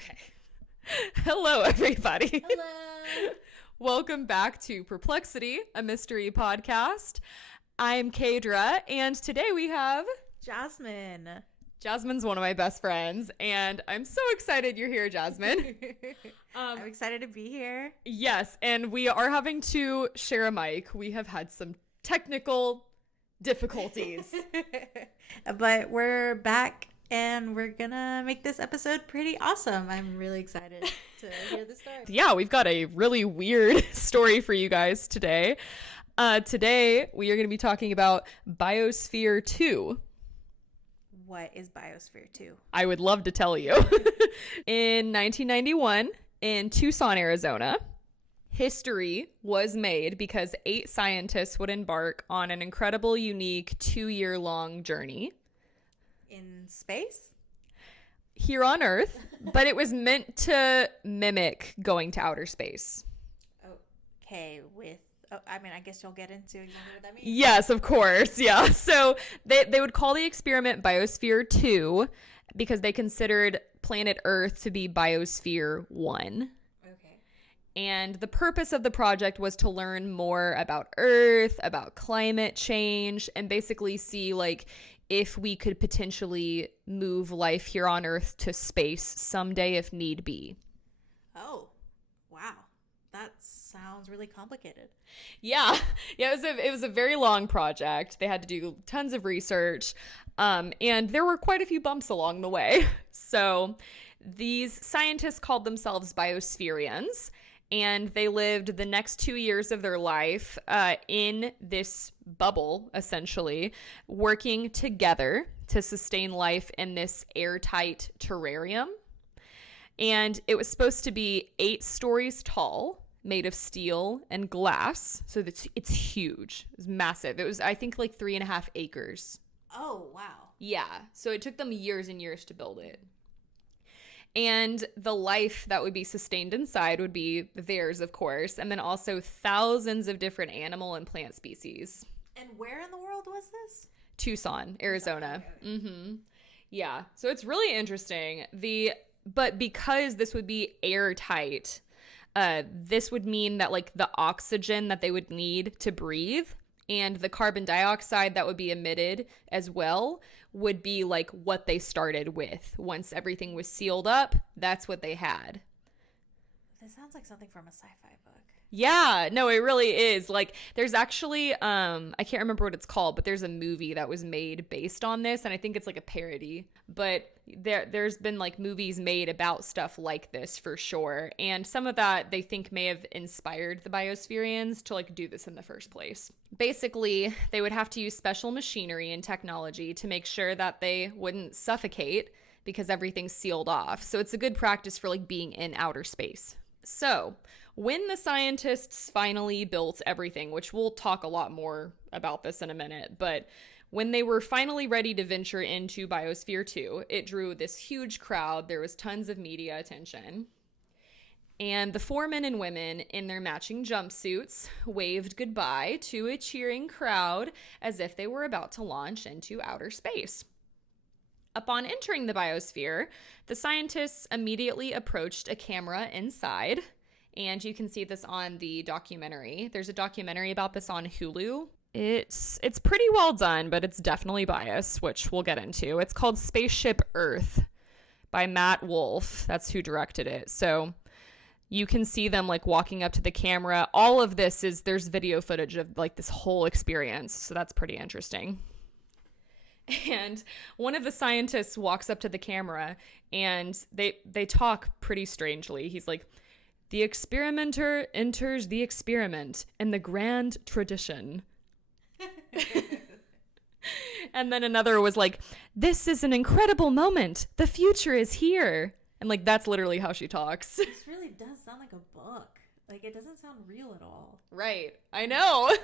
Okay. Hello, everybody. Hello. Welcome back to Perplexity, a mystery podcast. I'm Kaydra, and today we have Jazmine. Jazmine's one of my best friends, and I'm so excited you're here, Jazmine. I'm excited to be here. Yes, and we are having to share a mic. We have had some technical difficulties. But we're back and we're gonna make this episode pretty awesome. I'm really excited to hear the story. Yeah, we've got a really weird story for you guys today. Today, we are going to be talking about Biosphere 2. What is Biosphere 2? I would love to tell you. In 1991, in Tucson, Arizona, history was made because 8 scientists would embark on an incredible, unique 2-year-long journey. In space? Here on Earth, but it was meant to mimic going to outer space. Okay, I guess you'll get into exactly what that means. Yes, of course. Yeah. So they would call the experiment Biosphere 2 because they considered planet Earth to be Biosphere 1. Okay. And the purpose of the project was to learn more about Earth, about climate change, and basically see if we could potentially move life here on Earth to space someday if need be. Oh, wow. That sounds really complicated. Yeah. It was a very long project. They had to do tons of research, and there were quite a few bumps along the way. So these scientists called themselves Biospherians, and they lived the next 2 years of their life in this bubble, essentially, working together to sustain life in this airtight terrarium. And it was supposed to be 8 stories tall, made of steel and glass. So it's huge. It's massive. It was, I think, 3.5 acres. Oh, wow. Yeah. So it took them years and years to build it. And the life that would be sustained inside would be theirs, of course, and then also thousands of different animal and plant species. And where in the world was this? Tucson, Arizona. Okay. Mm-hmm. Yeah. So it's really interesting. But because this would be airtight, this would mean that the oxygen that they would need to breathe and the carbon dioxide that would be emitted as well would be what they started with. Once everything was sealed up, that's what they had. This sounds like something from a sci-fi book. Yeah, no, it really is. There's actually, I can't remember what it's called, but there's a movie that was made based on this, and I think it's a parody. But there's been movies made about stuff like this for sure, and some of that they think may have inspired the Biospherians to do this in the first place. Basically, they would have to use special machinery and technology to make sure that they wouldn't suffocate because everything's sealed off. So it's a good practice for being in outer space. So when the scientists finally built everything, which we'll talk a lot more about this in a minute, but when they were finally ready to venture into Biosphere 2, it drew this huge crowd. There was tons of media attention. And the 4 men and women in their matching jumpsuits waved goodbye to a cheering crowd as if they were about to launch into outer space. Upon entering the Biosphere, the scientists immediately approached a camera inside, and you can see this on the documentary. There's a documentary about this on Hulu. It's pretty well done, but it's definitely biased, which we'll get into. It's called Spaceship Earth by Matt Wolf. That's who directed it. So you can see them walking up to the camera. All of this there's video footage of this whole experience. So that's pretty interesting. And one of the scientists walks up to the camera and they talk pretty strangely. He's like, "The experimenter enters the experiment in the grand tradition." And then another was like, "This is an incredible moment. The future is here." And that's literally how she talks. This really does sound like a book. It doesn't sound real at all. Right. I know.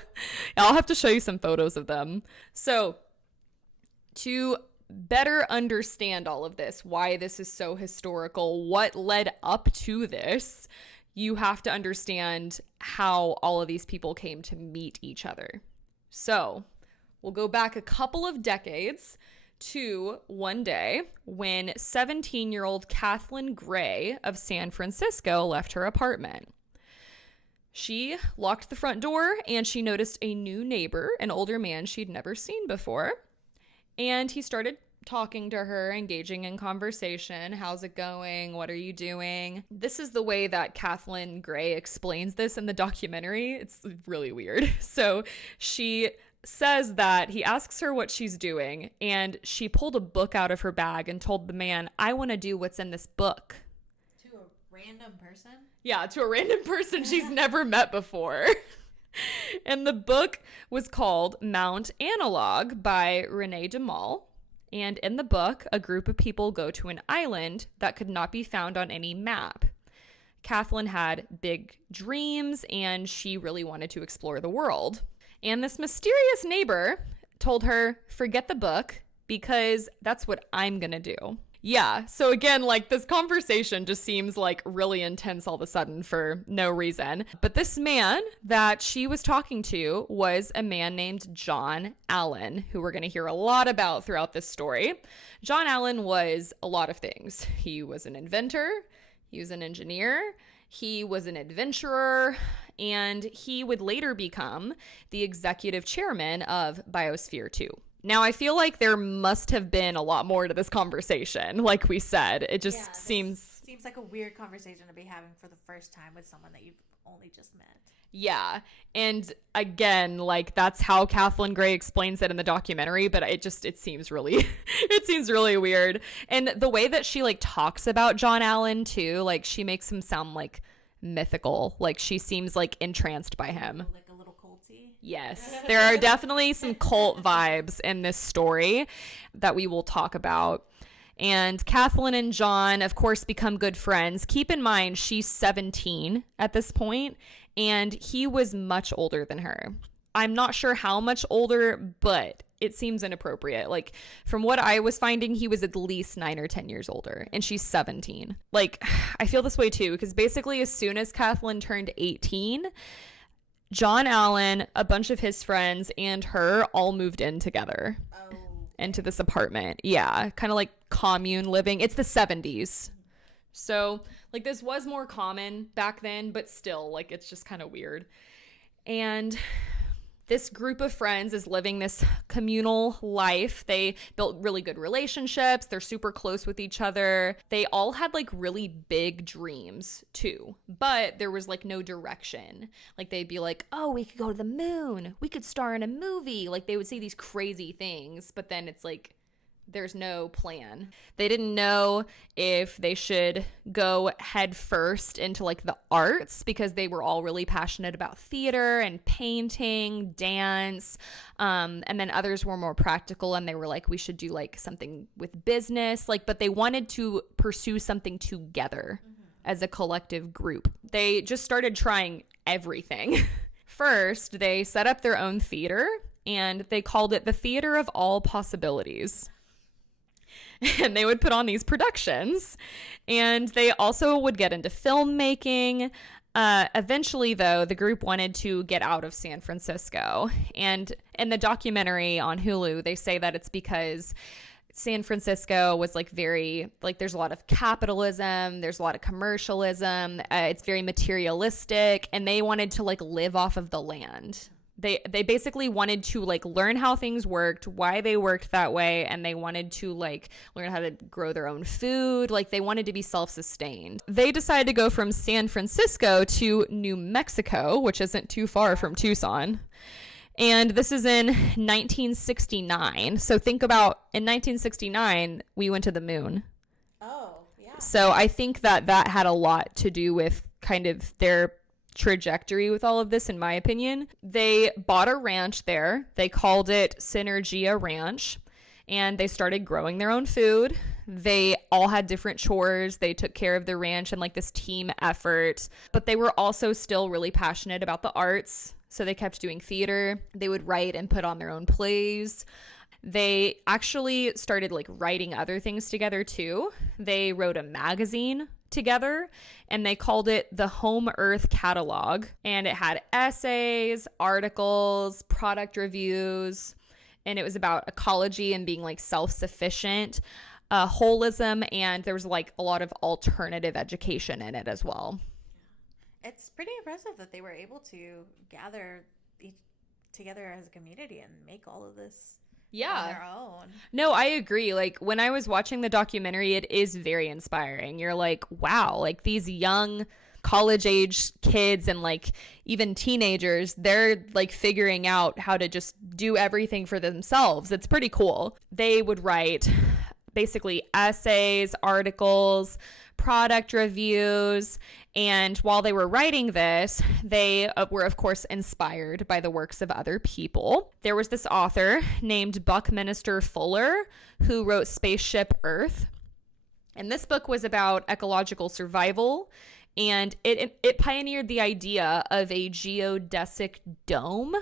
I'll have to show you some photos of them. So to better understand all of this, why this is so historical, what led up to this, you have to understand how all of these people came to meet each other. So we'll go back a couple of decades to one day when 17-year-old Kathleen Gray of San Francisco left her apartment. She locked the front door and she noticed a new neighbor, an older man she'd never seen before. And he started talking to her, engaging in conversation. How's it going? What are you doing? This is the way that Kathleen Gray explains this in the documentary. It's really weird. So she says that he asks her what she's doing, and she pulled a book out of her bag and told the man, "I want to do what's in this book." To a random person? Yeah, to a random person she's never met before. And the book was called Mount Analog by Renee DeMaul. And in the book, a group of people go to an island that could not be found on any map. Kathleen had big dreams and she really wanted to explore the world. And this mysterious neighbor told her, "Forget the book because that's what I'm gonna do." Yeah, so again, like this conversation just seems like really intense all of a sudden for no reason. But this man that she was talking to was a man named John Allen, who we're going to hear a lot about throughout this story. John Allen was a lot of things. He was an inventor, he was an engineer, he was an adventurer, and he would later become the executive chairman of Biosphere 2. Now, I feel like there must have been a lot more to this conversation. Like we said, it just seems like a weird conversation to be having for the first time with someone that you've only just met. Yeah. And again, like that's how Kathleen Gray explains it in the documentary, but it seems really, it seems really weird. And the way that she like talks about John Allen too, like she makes him sound like mythical. Like she seems like entranced by him. Like a little culty. Yes, there are definitely some cult vibes in this story that we will talk about. And Kathleen and John, of course, become good friends. Keep in mind, she's 17 at this point, and he was much older than her. I'm not sure how much older, but it seems inappropriate. Like, from what I was finding, he was at least 9 or 10 years older, and she's 17. Like, I feel this way too, because basically as soon as Kathleen turned 18, John Allen, a bunch of his friends, and her all moved in together into this apartment. Yeah, kind of like commune living. It's the 70s. So, like, this was more common back then, but still, like, it's just kind of weird. And this group of friends is living this communal life. They built really good relationships. They're super close with each other. They all had like really big dreams too, but there was like no direction. Like they'd be like, "Oh, we could go to the moon. We could star in a movie." Like they would say these crazy things, but then it's like, there's no plan. They didn't know if they should go head first into like the arts because they were all really passionate about theater and painting, dance. And then others were more practical and they were like, we should do like something with business. Like, but they wanted to pursue something together as a collective group. They just started trying everything. First, they set up their own theater and they called it the Theater of All Possibilities. And they would put on these productions, and they also would get into filmmaking. Eventually, though, the group wanted to get out of San Francisco. And in the documentary on Hulu, they say that it's because San Francisco was like very, like there's a lot of capitalism, there's a lot of commercialism, it's very materialistic, and they wanted to like live off of the land. They basically wanted to like learn how things worked, why they worked that way, and they wanted to like learn how to grow their own food. Like they wanted to be self-sustained. They decided to go from San Francisco to New Mexico, which isn't too far from Tucson. And this is in 1969. So think about in 1969, we went to the moon. Oh, yeah. So I think that had a lot to do with kind of their trajectory with all of this, in my opinion. They bought a ranch there. They called it Synergia Ranch, and they started growing their own food. They all had different chores. They took care of the ranch and like this team effort, but they were also still really passionate about the arts. So they kept doing theater. They would write and put on their own plays. They actually started like writing other things together too. They wrote a magazine together and they called it the Home Earth Catalog, and it had essays, articles, product reviews, and it was about ecology and being like self-sufficient, holism, and there was like a lot of alternative education in it as well. It's pretty impressive that they were able to gather together as a community and make all of this on their own. No, I agree. Like when I was watching the documentary, it is very inspiring. You're like, wow, like these young college age kids and like even teenagers, they're like figuring out how to just do everything for themselves. It's pretty cool. They would write basically essays, articles, product reviews, and while they were writing this, they were of course inspired by the works of other people. There was this author named Buckminster Fuller who wrote Spaceship Earth, and this book was about ecological survival, and it pioneered the idea of a geodesic dome.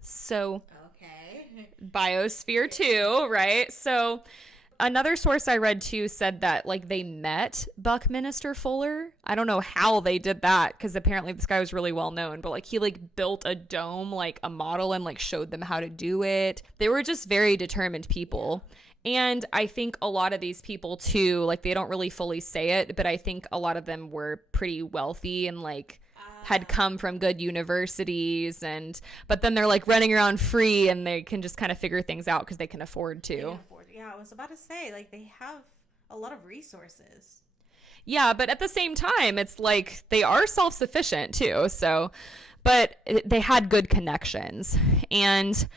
So okay. Biosphere too, right? So another source I read too said that like they met Buckminster Fuller. I don't know how they did that because apparently this guy was really well known, but like he like built a dome, like a model, and like showed them how to do it. They were just very determined people. And I think a lot of these people too, like they don't really fully say it, but I think a lot of them were pretty wealthy and like had come from good universities, but then they're like running around free and they can just kind of figure things out because they can afford to. Yeah, I was about to say, like, they have a lot of resources. Yeah, but at the same time, it's like they are self-sufficient too. So, but they had good connections. And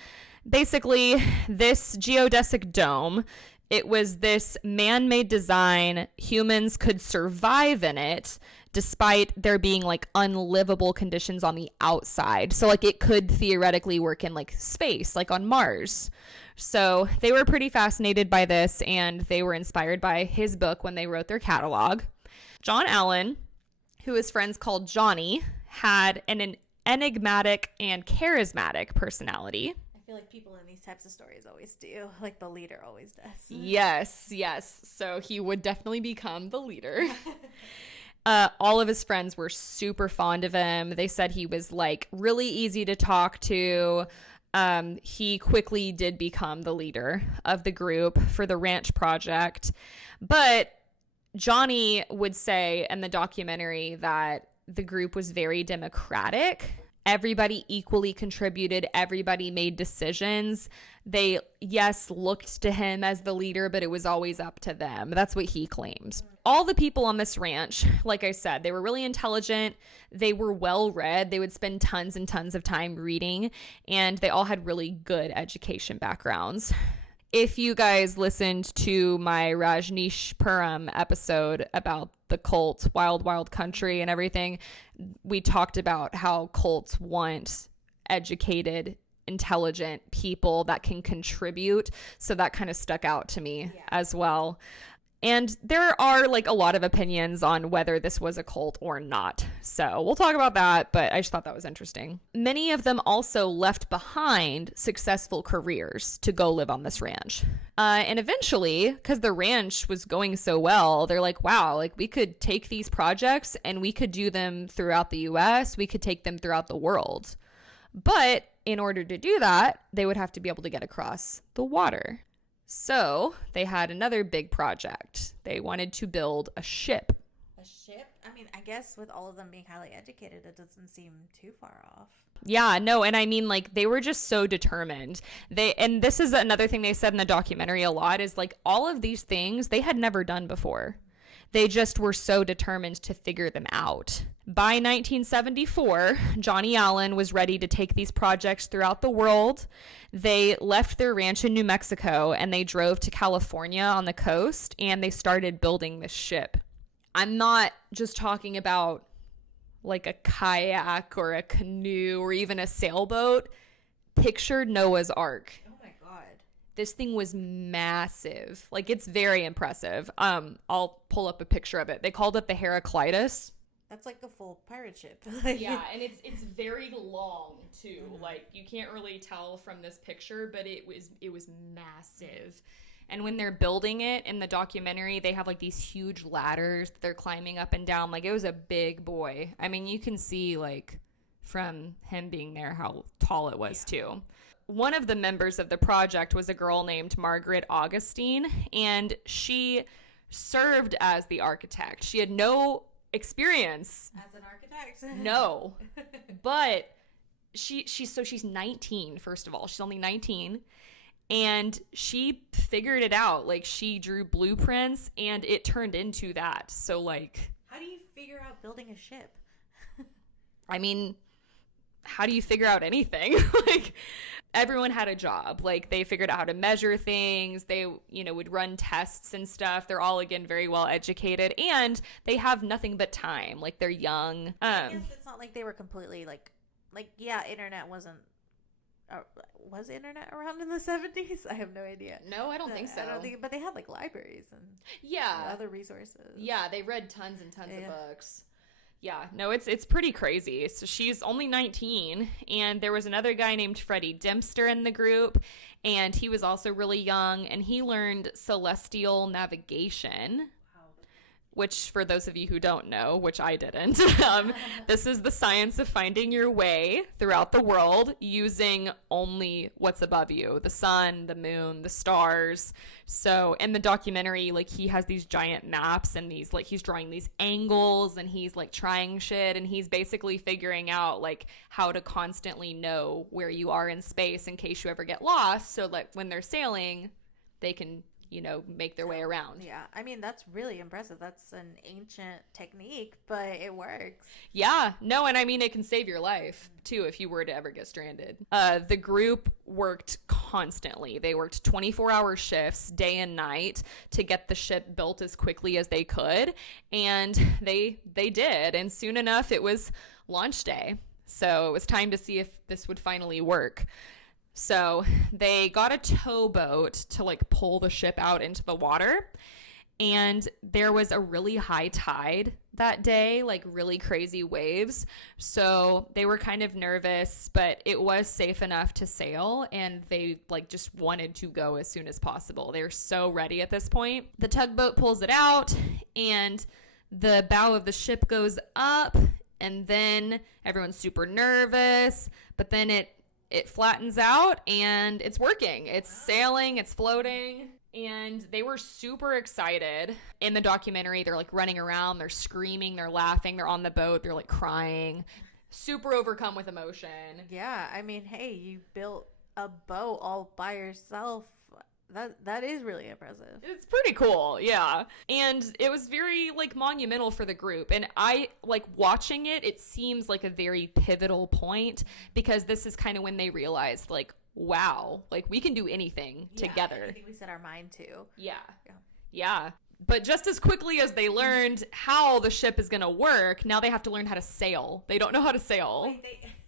basically, this geodesic dome, it was this man-made design. Humans could survive in it despite there being like unlivable conditions on the outside. So like it could theoretically work in like space, like on Mars. So they were pretty fascinated by this, and they were inspired by his book when they wrote their catalog. John Allen, who his friends called Johnny, had an enigmatic and charismatic personality. I feel like people in these types of stories always do, like the leader always does. Yes. So he would definitely become the leader. All of his friends were super fond of him. They said he was like really easy to talk to. He quickly did become the leader of the group for the ranch project. But Johnny would say in the documentary that the group was very democratic. Everybody equally contributed. Everybody made decisions. They, yes, looked to him as the leader, but it was always up to them. That's what he claims. All the people on this ranch, like I said, they were really intelligent. They were well-read. They would spend tons and tons of time reading, and they all had really good education backgrounds. If you guys listened to my Rajneeshpuram episode about the cult, Wild Wild Country and everything, we talked about how cults want educated, intelligent people that can contribute. So that kind of stuck out to me as well. And there are like a lot of opinions on whether this was a cult or not. So we'll talk about that, but I just thought that was interesting. Many of them also left behind successful careers to go live on this ranch. And eventually, because the ranch was going so well, they're like, wow, like we could take these projects and we could do them throughout the US. We could take them throughout the world. But in order to do that, they would have to be able to get across the water. So they had another big project. They wanted to build a ship. A ship? I mean, I guess with all of them being highly educated, it doesn't seem too far off. Yeah, no, and I mean, like, they were just so determined. And this is another thing they said in the documentary a lot, is like all of these things they had never done before. They just were so determined to figure them out. By 1974, Johnny Allen was ready to take these projects throughout the world. They left their ranch in New Mexico and they drove to California on the coast, and they started building this ship. I'm not just talking about like a kayak or a canoe or even a sailboat. Picture Noah's Ark. Oh my God. This thing was massive. Like, it's very impressive. I'll pull up a picture of it. They called it the Heraclitus. That's like a full pirate ship. Yeah, and it's very long too. Mm-hmm. Like, you can't really tell from this picture, but it was massive. And when they're building it in the documentary, they have like these huge ladders that they're climbing up and down. Like, it was a big boy. I mean, you can see like from him being there how tall it was too. one of the members of the project was a girl named Margaret Augustine, and she served as the architect. She had no experience as an architect. No. But she's 19, first of all. She's only 19. And she figured it out. Like, she drew blueprints and it turned into that. So, like, how do you figure out building a ship? I mean, how do you figure out anything? Like, everyone had a job. Like, they figured out how to measure things. They, would run tests and stuff. They're all, again, very well educated, and they have nothing but time. Like, they're young. I guess it's not like they were completely like, yeah, internet wasn't. Was internet around in the 70s? I have no idea. No, I don't think so. But they had like libraries and other resources. Yeah, they read tons and tons of books. Yeah, no, it's pretty crazy. So she's only 19, and there was another guy named Freddie Dempster in the group, and he was also really young, and he learned celestial navigation. Which, for those of you who don't know, which I didn't, this is the science of finding your way throughout the world using only what's above you, the sun, the moon, the stars. So in the documentary, like, he has these giant maps and these, like, he's drawing these angles and he's, like, trying shit, and he's basically figuring out, like, how to constantly know where you are in space in case you ever get lost, so, like, when they're sailing, they can make their way around. Yeah, I mean, that's really impressive. That's an ancient technique, but it works. Yeah, no, and I mean, it can save your life, too, if you were to ever get stranded. The group worked constantly. They worked 24-hour shifts, day and night, to get the ship built as quickly as they could, and they did, and soon enough, it was launch day. So it was time to see if this would finally work. So they got a towboat to, like, pull the ship out into the water, and there was a really high tide that day, like really crazy waves. So they were kind of nervous, but it was safe enough to sail, and they, like, just wanted to go as soon as possible. They were so ready at this point. The tugboat pulls it out, and the bow of the ship goes up, and then everyone's super nervous, but then it flattens out and it's working. It's sailing, it's floating, and they were super excited. In the documentary, they're, like, running around, they're screaming, they're laughing, they're on the boat, they're, like, crying, super overcome with emotion. Yeah, I mean, hey, you built a boat all by yourself. That is really impressive. It's pretty cool, yeah. And it was very, like, monumental for the group. And I, like, watching it seems like a very pivotal point, because this is kind of when they realized, like, wow, like, we can do anything together. Anything we set our mind to. Yeah. But just as quickly as they learned how the ship is going to work, now they have to learn how to sail. They don't know how to sail. Wait,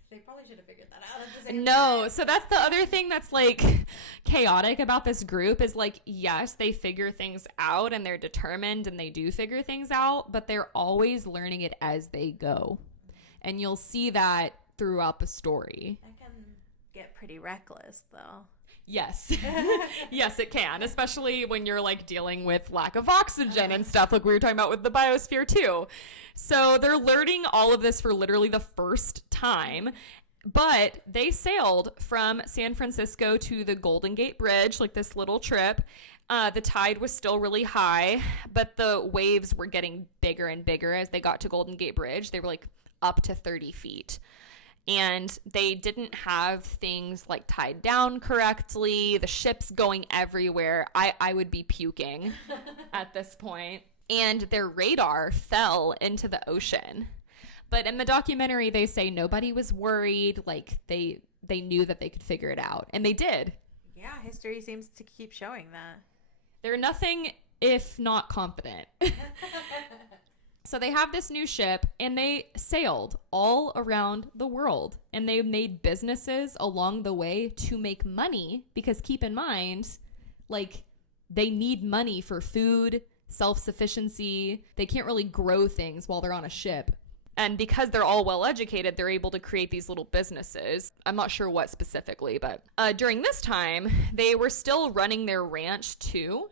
they probably should have figured that out at the same No, time. so that's the other thing that's, like, chaotic about this group is, like, yes, they figure things out and they're determined and they do figure things out, but they're always learning it as they go. And you'll see that throughout the story. That can get pretty reckless, though. Yes. Yes, it can, especially when you're, like, dealing with lack of oxygen and stuff, like we were talking about with the Biosphere too. So they're learning all of this for literally the first time, but they sailed from San Francisco to the Golden Gate Bridge, like this little trip. The tide was still really high, but the waves were getting bigger and bigger as they got to Golden Gate Bridge. They were, like, up to 30 feet. And they didn't have things, like, tied down correctly. The ship's going everywhere. I would be puking at this point. And their radar fell into the ocean. But in the documentary, they say nobody was worried. Like, they knew that they could figure it out. And they did. Yeah, history seems to keep showing that. They're nothing if not confident. So they have this new ship, and they sailed all around the world, and they made businesses along the way to make money, because keep in mind, like, they need money for food, self-sufficiency. They can't really grow things while they're on a ship. And because they're all well educated, they're able to create these little businesses. I'm not sure what specifically, but during this time, they were still running their ranch too.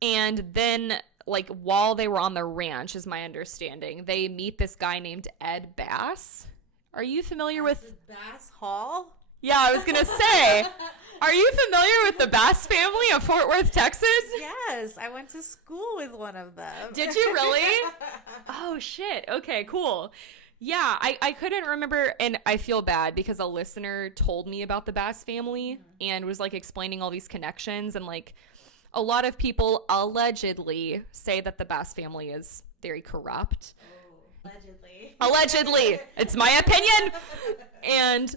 And then, like, while they were on the ranch, is my understanding, they meet this guy named Ed Bass. Are you familiar with Bass Hall? Yeah, I was gonna say, are you familiar with the Bass family of Fort Worth, Texas? Yes, I went to school with one of them. Did you really? Oh, shit. Okay, cool. Yeah, I couldn't remember, and I feel bad because a listener told me about the Bass family and was, like, explaining all these connections, and, like, a lot of people allegedly say that the Bass family is very corrupt. Oh, allegedly. Allegedly. It's my opinion. And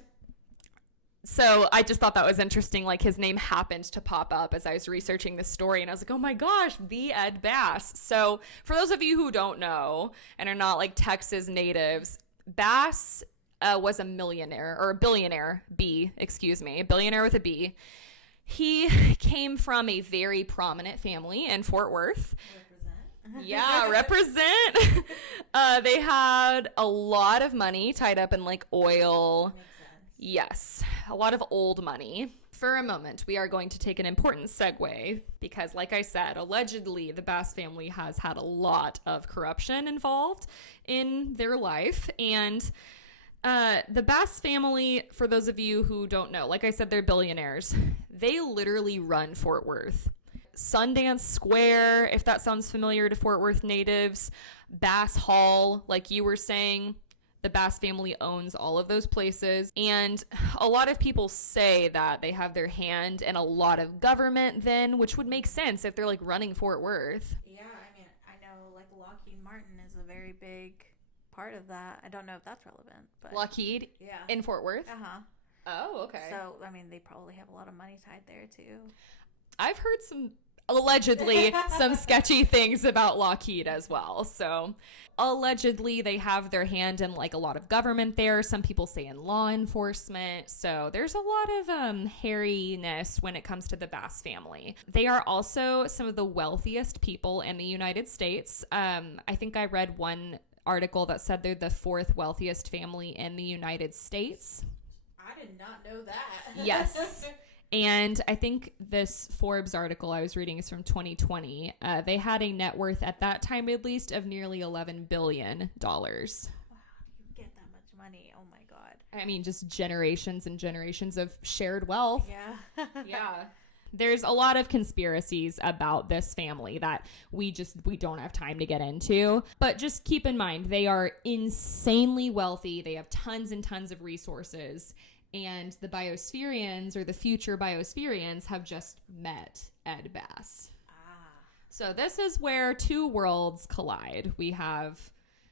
so I just thought that was interesting. Like, his name happened to pop up as I was researching this story, and I was like, oh my gosh, the Ed Bass. So for those of you who don't know and are not like Texas natives, Bass was a millionaire, or a billionaire, a billionaire with a B. He came from a very prominent family in Fort Worth. Yeah, represent. They had a lot of money tied up in like oil. Yes, a lot of old money. For a moment, we are going to take an important segue because, like I said, allegedly the Bass family has had a lot of corruption involved in their life. And the Bass family, for those of you who don't know, like I said, they're billionaires. They literally run Fort Worth. Sundance Square, if that sounds familiar to Fort Worth natives, Bass Hall, like you were saying, the Bass family owns all of those places. And a lot of people say that they have their hand in a lot of government then, which would make sense if they're like running Fort Worth. Yeah, I mean, I know like Lockheed Martin is a very big part of that. I don't know if that's relevant, but Lockheed? Yeah. In Fort Worth? Uh-huh. Oh, okay. So, I mean, they probably have a lot of money tied there too. I've heard allegedly some sketchy things about Lockheed as well. So allegedly they have their hand in like a lot of government there. Some people say in law enforcement. So there's a lot of hairiness when it comes to the Bass family. They are also some of the wealthiest people in the United States. I think I read one article that said they're the fourth wealthiest family in the United States. I did not know that. Yes. And I think this Forbes article I was reading is from 2020. They had a net worth at that time, at least, of nearly $11 billion. Wow, you get that much money. Oh my God. I mean, just generations and generations of shared wealth. Yeah. Yeah. There's a lot of conspiracies about this family that we don't have time to get into. But just keep in mind, they are insanely wealthy. They have tons and tons of resources. And the Biospherians, or the future Biospherians, have just met Ed Bass. So this is where two worlds collide. We have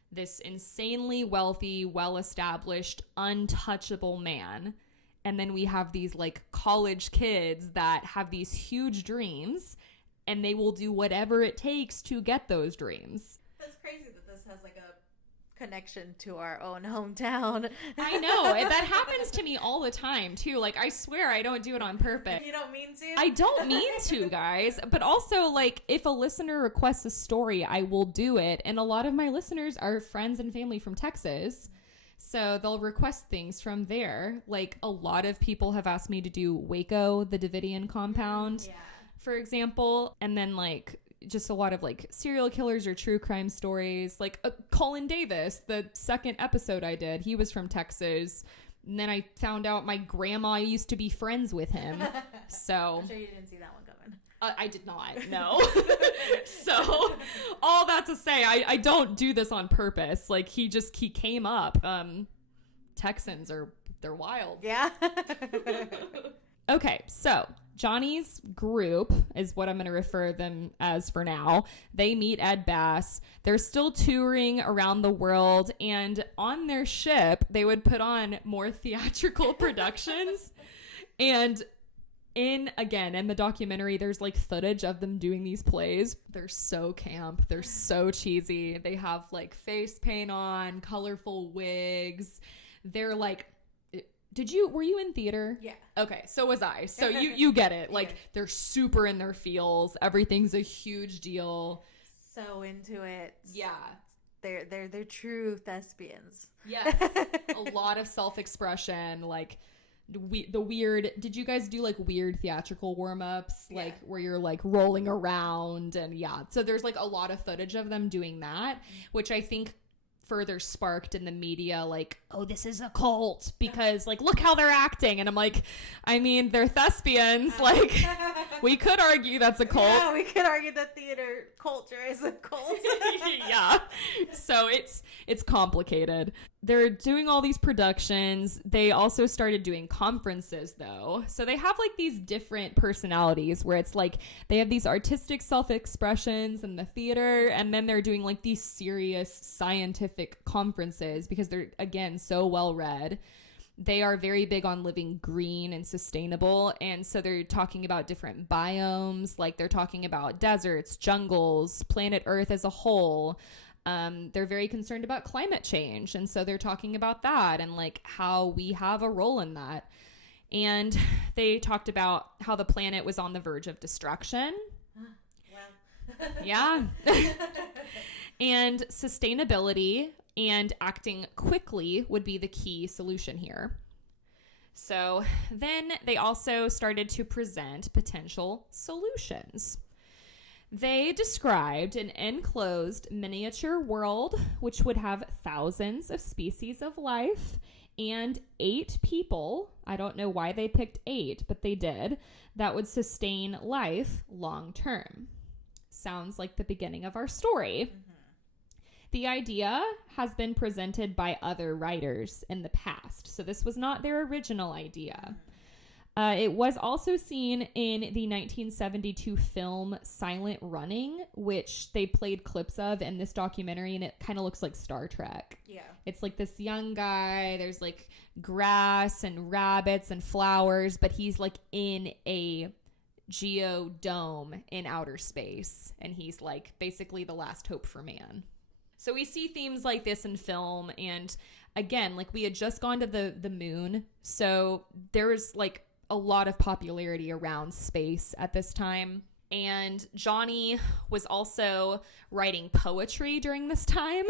this insanely wealthy, well-established, untouchable man. And then we have these like college kids that have these huge dreams, and they will do whatever it takes to get those dreams. That's crazy that this has like a connection to our own hometown. I know. That happens to me all the time too. Like, I swear I don't do it on purpose. You don't mean to? I don't mean to, guys. But also, like, if a listener requests a story, I will do it. And a lot of my listeners are friends and family from Texas. So they'll request things from there. Like, a lot of people have asked me to do Waco, the Davidian compound, for example. And then, like, just a lot of like serial killers or true crime stories. Like Colin Davis, the second episode I did, he was from Texas. And then I found out my grandma used to be friends with him. So I'm sure you didn't see that one coming. I did not, no. So all that to say, I don't do this on purpose. Like he came up. Texans they're wild. Yeah. Okay, so Johnny's group is what I'm going to refer them as for now. They meet Ed Bass. They're still touring around the world, and on their ship, they would put on more theatrical productions. And in the documentary, there's like footage of them doing these plays. They're so camp. They're so cheesy. They have like face paint on, colorful wigs. They're like, were you in theater? Yeah. Okay, so was I. So you get it. Like, they're super in their feels. Everything's a huge deal. So into it. Yeah. They're true thespians. Yes. A lot of self-expression, like the weird, did you guys do like weird theatrical warm-ups? Yeah. Like where you're like rolling around and so there's like a lot of footage of them doing that, which I think further sparked in the media, like, oh, this is a cult because, like, look how they're acting. And I'm like, I mean, they're thespians. Like, we could argue that's a cult. Yeah, we could argue that theater culture is a cult. Yeah. So it's complicated. They're doing all these productions. They also started doing conferences, though. So they have, like, these different personalities where it's like they have these artistic self-expressions in the theater, and then they're doing, like, these serious scientific conferences because they're, again, so well read. They are very big on living green and sustainable. And so they're talking about different biomes, like they're talking about deserts, jungles, planet Earth as a whole. They're very concerned about climate change. And so they're talking about that and like how we have a role in that. And they talked about how the planet was on the verge of destruction. Wow. Yeah. And sustainability and acting quickly would be the key solution here. So then they also started to present potential solutions. They described an enclosed miniature world which would have thousands of species of life and 8 people, I don't know why they picked 8, but they did, that would sustain life long term. Sounds like the beginning of our story. Mm-hmm. The idea has been presented by other writers in the past, so this was not their original idea. It was also seen in the 1972 film Silent Running, which they played clips of in this documentary, and it kind of looks like Star Trek. Yeah. It's like this young guy, there's like grass and rabbits and flowers, but he's like in a geodome in outer space, and he's like basically the last hope for man. So we see themes like this in film, and again, like we had just gone to the moon, so there was like a lot of popularity around space at this time. And Johnny was also writing poetry during this time.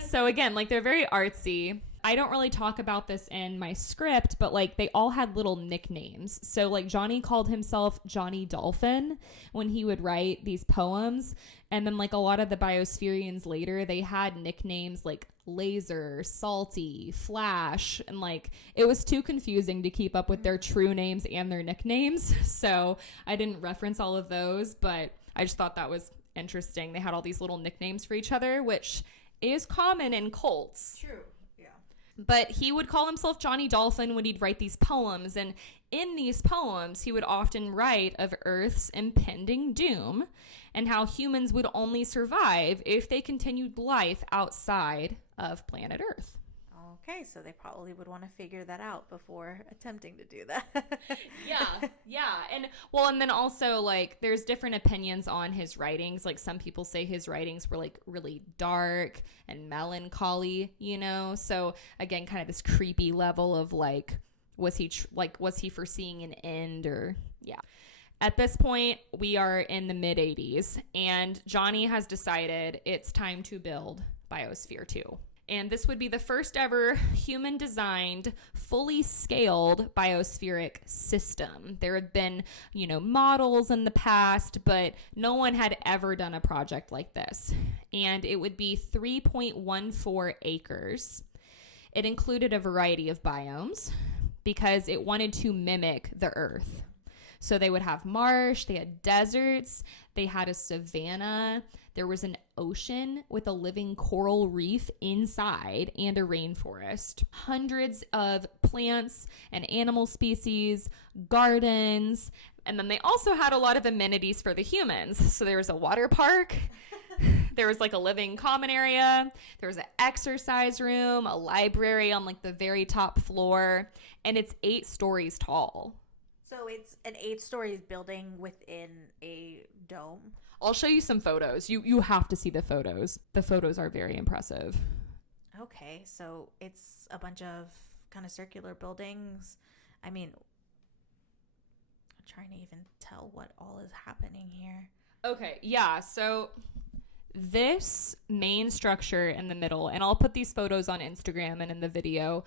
So again, like they're very artsy. I don't really talk about this in my script, but like they all had little nicknames. So like Johnny called himself Johnny Dolphin when he would write these poems. And then like a lot of the Biospherians later, they had nicknames like Laser, Salty, Flash, and like it was too confusing to keep up with their true names and their nicknames. So I didn't reference all of those, but I just thought that was interesting. They had all these little nicknames for each other, which is common in cults. True. But he would call himself Johnny Dolphin when he'd write these poems. And in these poems, he would often write of Earth's impending doom and how humans would only survive if they continued life outside of planet Earth. Okay, so they probably would want to figure that out before attempting to do that. Yeah. And then also, like, there's different opinions on his writings. Like, some people say his writings were, like, really dark and melancholy, you know? So, again, kind of this creepy level of, like, was he foreseeing an end or, yeah. At this point, we are in the mid-'80s, and Johnny has decided it's time to build Biosphere 2. And this would be the first ever human-designed, fully scaled biospheric system. There have been, models in the past, but no one had ever done a project like this. And it would be 3.14 acres. It included a variety of biomes because it wanted to mimic the Earth. So they would have marsh, they had deserts, they had a savanna, there was an ocean with a living coral reef inside and a rainforest. Hundreds of plants and animal species, gardens, and then they also had a lot of amenities for the humans. So there was a water park, there was like a living common area, there was an exercise room, a library on like the very top floor, and it's 8 stories tall. So it's an 8-story building within a dome? I'll show you some photos. You have to see the photos. The photos are very impressive. Okay, so it's a bunch of kind of circular buildings. I mean, I'm trying to even tell what all is happening here. Okay, yeah, so this main structure in the middle, and I'll put these photos on Instagram and in the video,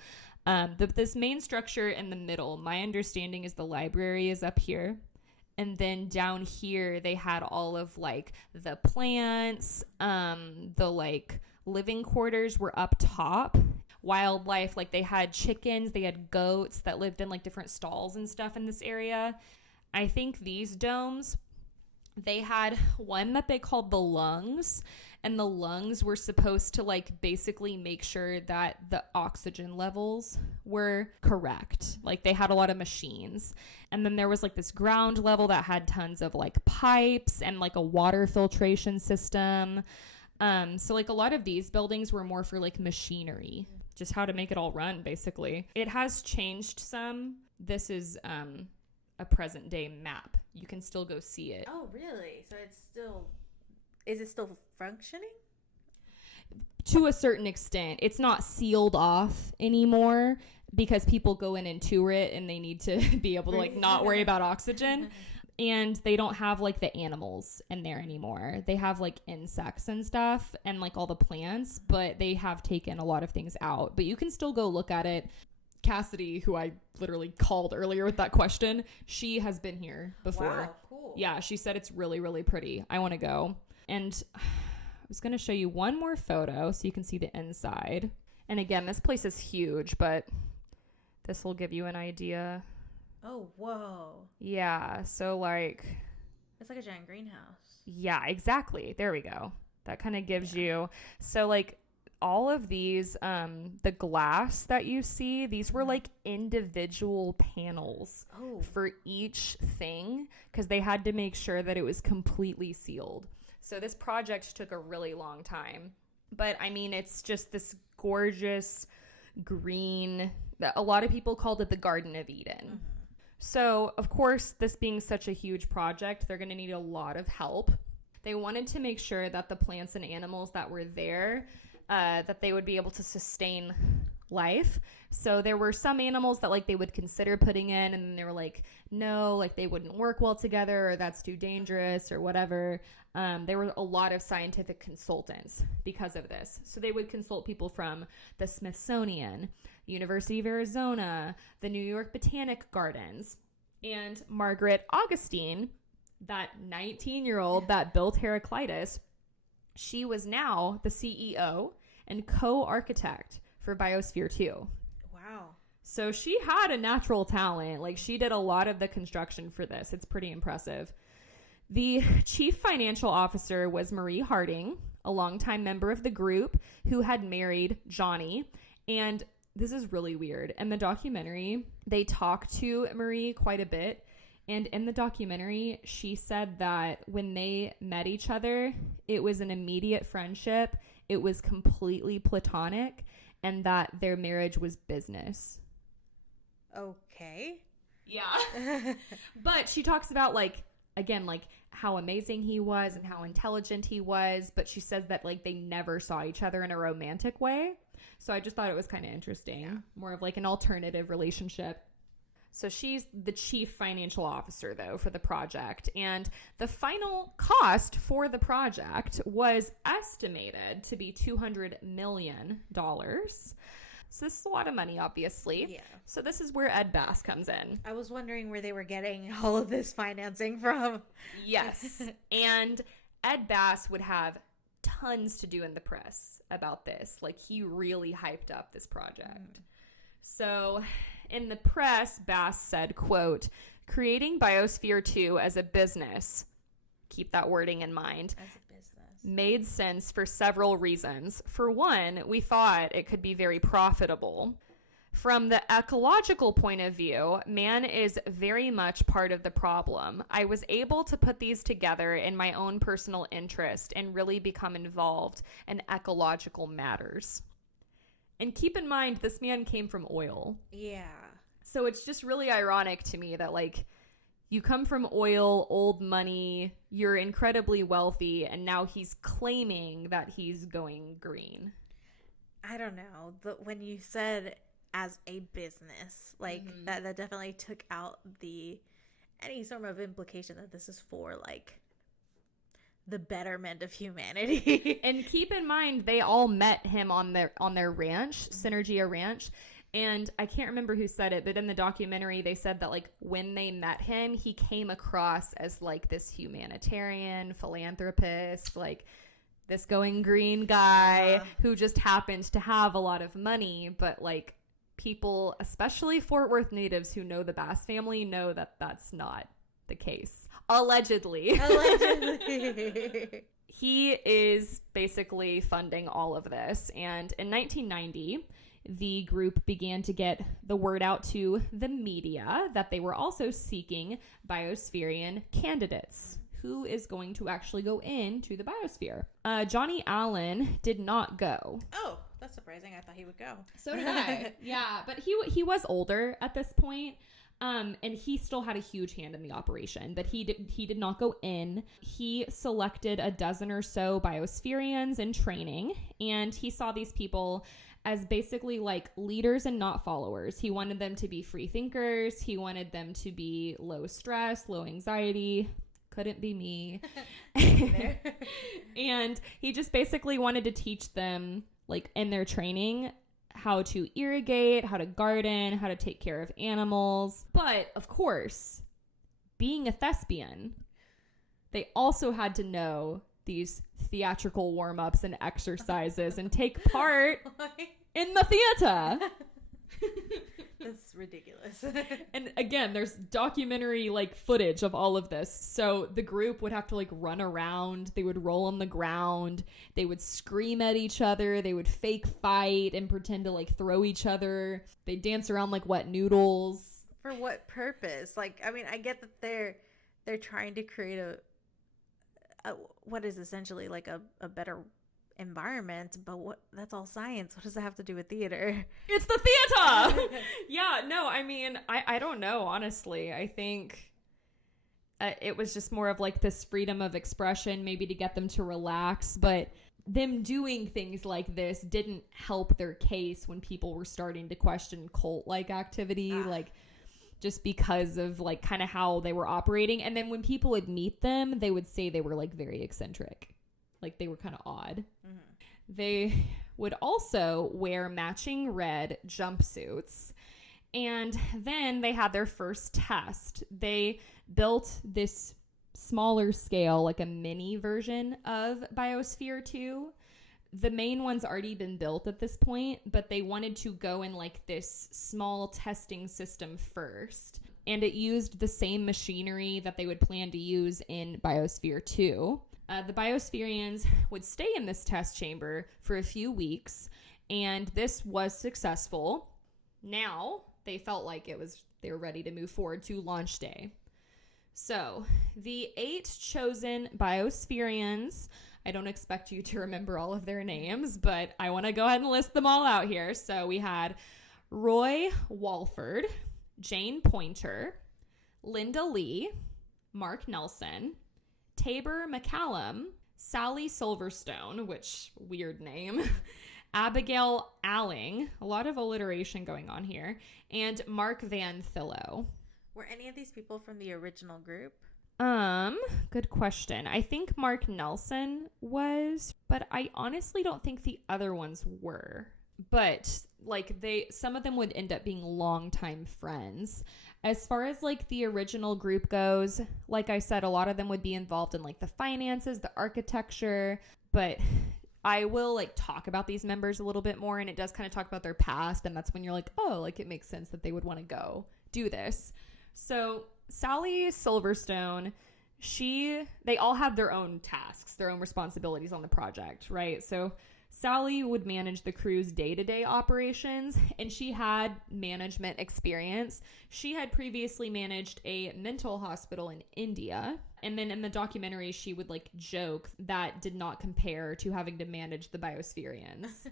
this main structure in the middle, my understanding is the library is up here. And then down here, they had all of like the plants, the like living quarters were up top. Wildlife, like they had chickens, they had goats that lived in like different stalls and stuff in this area. I think these domes, they had one that they called the lungs, and the lungs were supposed to like basically make sure that the oxygen levels were correct. Like they had a lot of machines. And then there was like this ground level that had tons of like pipes and like a water filtration system. So like a lot of these buildings were more for like machinery, just how to make it all run basically. It has changed some. This is a present day map. You can still go see it. Oh, really? So is it still functioning? To a certain extent. It's not sealed off anymore because people go in and tour it and they need to be able to like not worry about oxygen. And they don't have like the animals in there anymore. They have like insects and stuff and like all the plants, but they have taken a lot of things out. But you can still go look at it. Cassidy, who I literally called earlier with that question, she has been here before. Wow, cool. Yeah, she said it's really, really pretty. I want to go. And I was going to show you one more photo so you can see the inside. And again, this place is huge, but this will give you an idea. Oh, whoa. Yeah, so like... It's like a giant greenhouse. Yeah, exactly. There we go. That kind of gives you... So like all of these, the glass that you see, these were like individual panels for each thing because they had to make sure that it was completely sealed. So this project took a really long time. But I mean, it's just this gorgeous green... A lot of people called it the Garden of Eden. Mm-hmm. So, of course, this being such a huge project, they're going to need a lot of help. They wanted to make sure that the plants and animals that were there, that they would be able to sustain life. So there were some animals that like they would consider putting in, and then they were like, no, like they wouldn't work well together, or that's too dangerous or whatever. There were a lot of scientific consultants because of this. So they would consult people from the Smithsonian, University of Arizona, the New York Botanic Gardens, and Margaret Augustine, that 19-year-old that built Heraclitus. She was now the CEO and co-architect for Biosphere 2. Wow. So she had a natural talent. Like she did a lot of the construction for this. It's pretty impressive. The chief financial officer was Marie Harding, a longtime member of the group who had married Johnny. And this is really weird. In the documentary, they talk to Marie quite a bit. And in the documentary, she said that when they met each other, it was an immediate friendship. It was completely platonic, and that their marriage was business. Okay. Yeah. But she talks about like, again, like how amazing he was and how intelligent he was. But she says that like they never saw each other in a romantic way. So I just thought it was kind of interesting. Yeah. More of like an alternative relationship. So she's the chief financial officer, though, for the project. And the final cost for the project was estimated to be $200 million. So this is a lot of money, obviously. Yeah. So this is where Ed Bass comes in. I was wondering where they were getting all of this financing from. Yes. And Ed Bass would have tons to do in the press about this. Like, he really hyped up this project. So in the press, Bass said, quote, "Creating Biosphere 2 as a business," keep that wording in mind, as a business, made sense for several reasons. For one, we thought it could be very profitable. From the ecological point of view, man is very much part of the problem. I was able to put these together in my own personal interest and really become involved in ecological matters. And keep in mind, this man came from oil. Yeah. So it's just really ironic to me that, like, you come from oil, old money, you're incredibly wealthy, and now he's claiming that he's going green. I don't know. But when you said as a business, like, that definitely took out any sort of implication that this is for, like, the betterment of humanity. And keep in mind, they all met him on their ranch, Synergia Ranch. And I can't remember who said it, but in the documentary, they said that, like, when they met him, he came across as, like, this humanitarian philanthropist. Like, this going green guy who just happened to have a lot of money, but like people, especially Fort Worth natives who know the Bass family, know that that's not the case. Allegedly. He is basically funding all of this. And in 1990, the group began to get the word out to the media that they were also seeking biospherian candidates. Who is going to actually go into the biosphere? Johnny Allen did not go. Oh, that's surprising. I thought he would go. So did I. Yeah, but he was older at this point. And he still had a huge hand in the operation, but he did not go in. He selected a dozen or so biospherians in training, and he saw these people as basically like leaders and not followers. He wanted them to be free thinkers. He wanted them to be low stress, low anxiety. Couldn't be me. And he just basically wanted to teach them, like in their training, how to irrigate, how to garden, how to take care of animals. But of course, being a thespian, they also had to know these theatrical warm-ups and exercises and take part in the theater. That's ridiculous. And again, there's documentary like footage of all of this. So the group would have to like run around. They would roll on the ground. They would scream at each other. They would fake fight and pretend to like throw each other. They dance around like wet noodles. For what purpose? Like, I mean, I get that they're trying to create a what is essentially like a better environment, but that's all science. What does that have to do with theater? It's the theater. Yeah, no, I mean, I don't know, honestly. I think it was just more of like this freedom of expression, maybe to get them to relax, but them doing things like this didn't help their case when people were starting to question cult-like activity, like just because of like kind of how they were operating. And then when people would meet them, they would say they were like very eccentric. Like they were kind of odd. Mm-hmm. They would also wear matching red jumpsuits. And then they had their first test. They built this smaller scale, like a mini version of Biosphere 2. The main one's already been built at this point, but they wanted to go in like this small testing system first. And it used the same machinery that they would plan to use in Biosphere 2. The Biospherians would stay in this test chamber for a few weeks, and this was successful. Now they felt like they were ready to move forward to launch day. So the 8 chosen Biospherians, I don't expect you to remember all of their names, but I want to go ahead and list them all out here. So we had Roy Walford, Jane Pointer, Linda Lee, Mark Nelson, Tabor McCallum, Sally Silverstone, which weird name, Abigail Alling, a lot of alliteration going on here, and Mark Van Thillo. Were any of these people from the original group? Good question. I think Mark Nelson was, but I honestly don't think the other ones were. But like some of them would end up being longtime friends. As far as like the original group goes, like I said, a lot of them would be involved in like the finances, the architecture, but I will like talk about these members a little bit more, and it does kind of talk about their past, and that's when you're like, oh, like it makes sense that they would want to go do this. So Sally Silverstone, they all had their own tasks, their own responsibilities on the project, right? So Sally would manage the crew's day-to-day operations, and she had management experience. She had previously managed a mental hospital in India, and then in the documentary, she would like joke that did not compare to having to manage the Biospherians.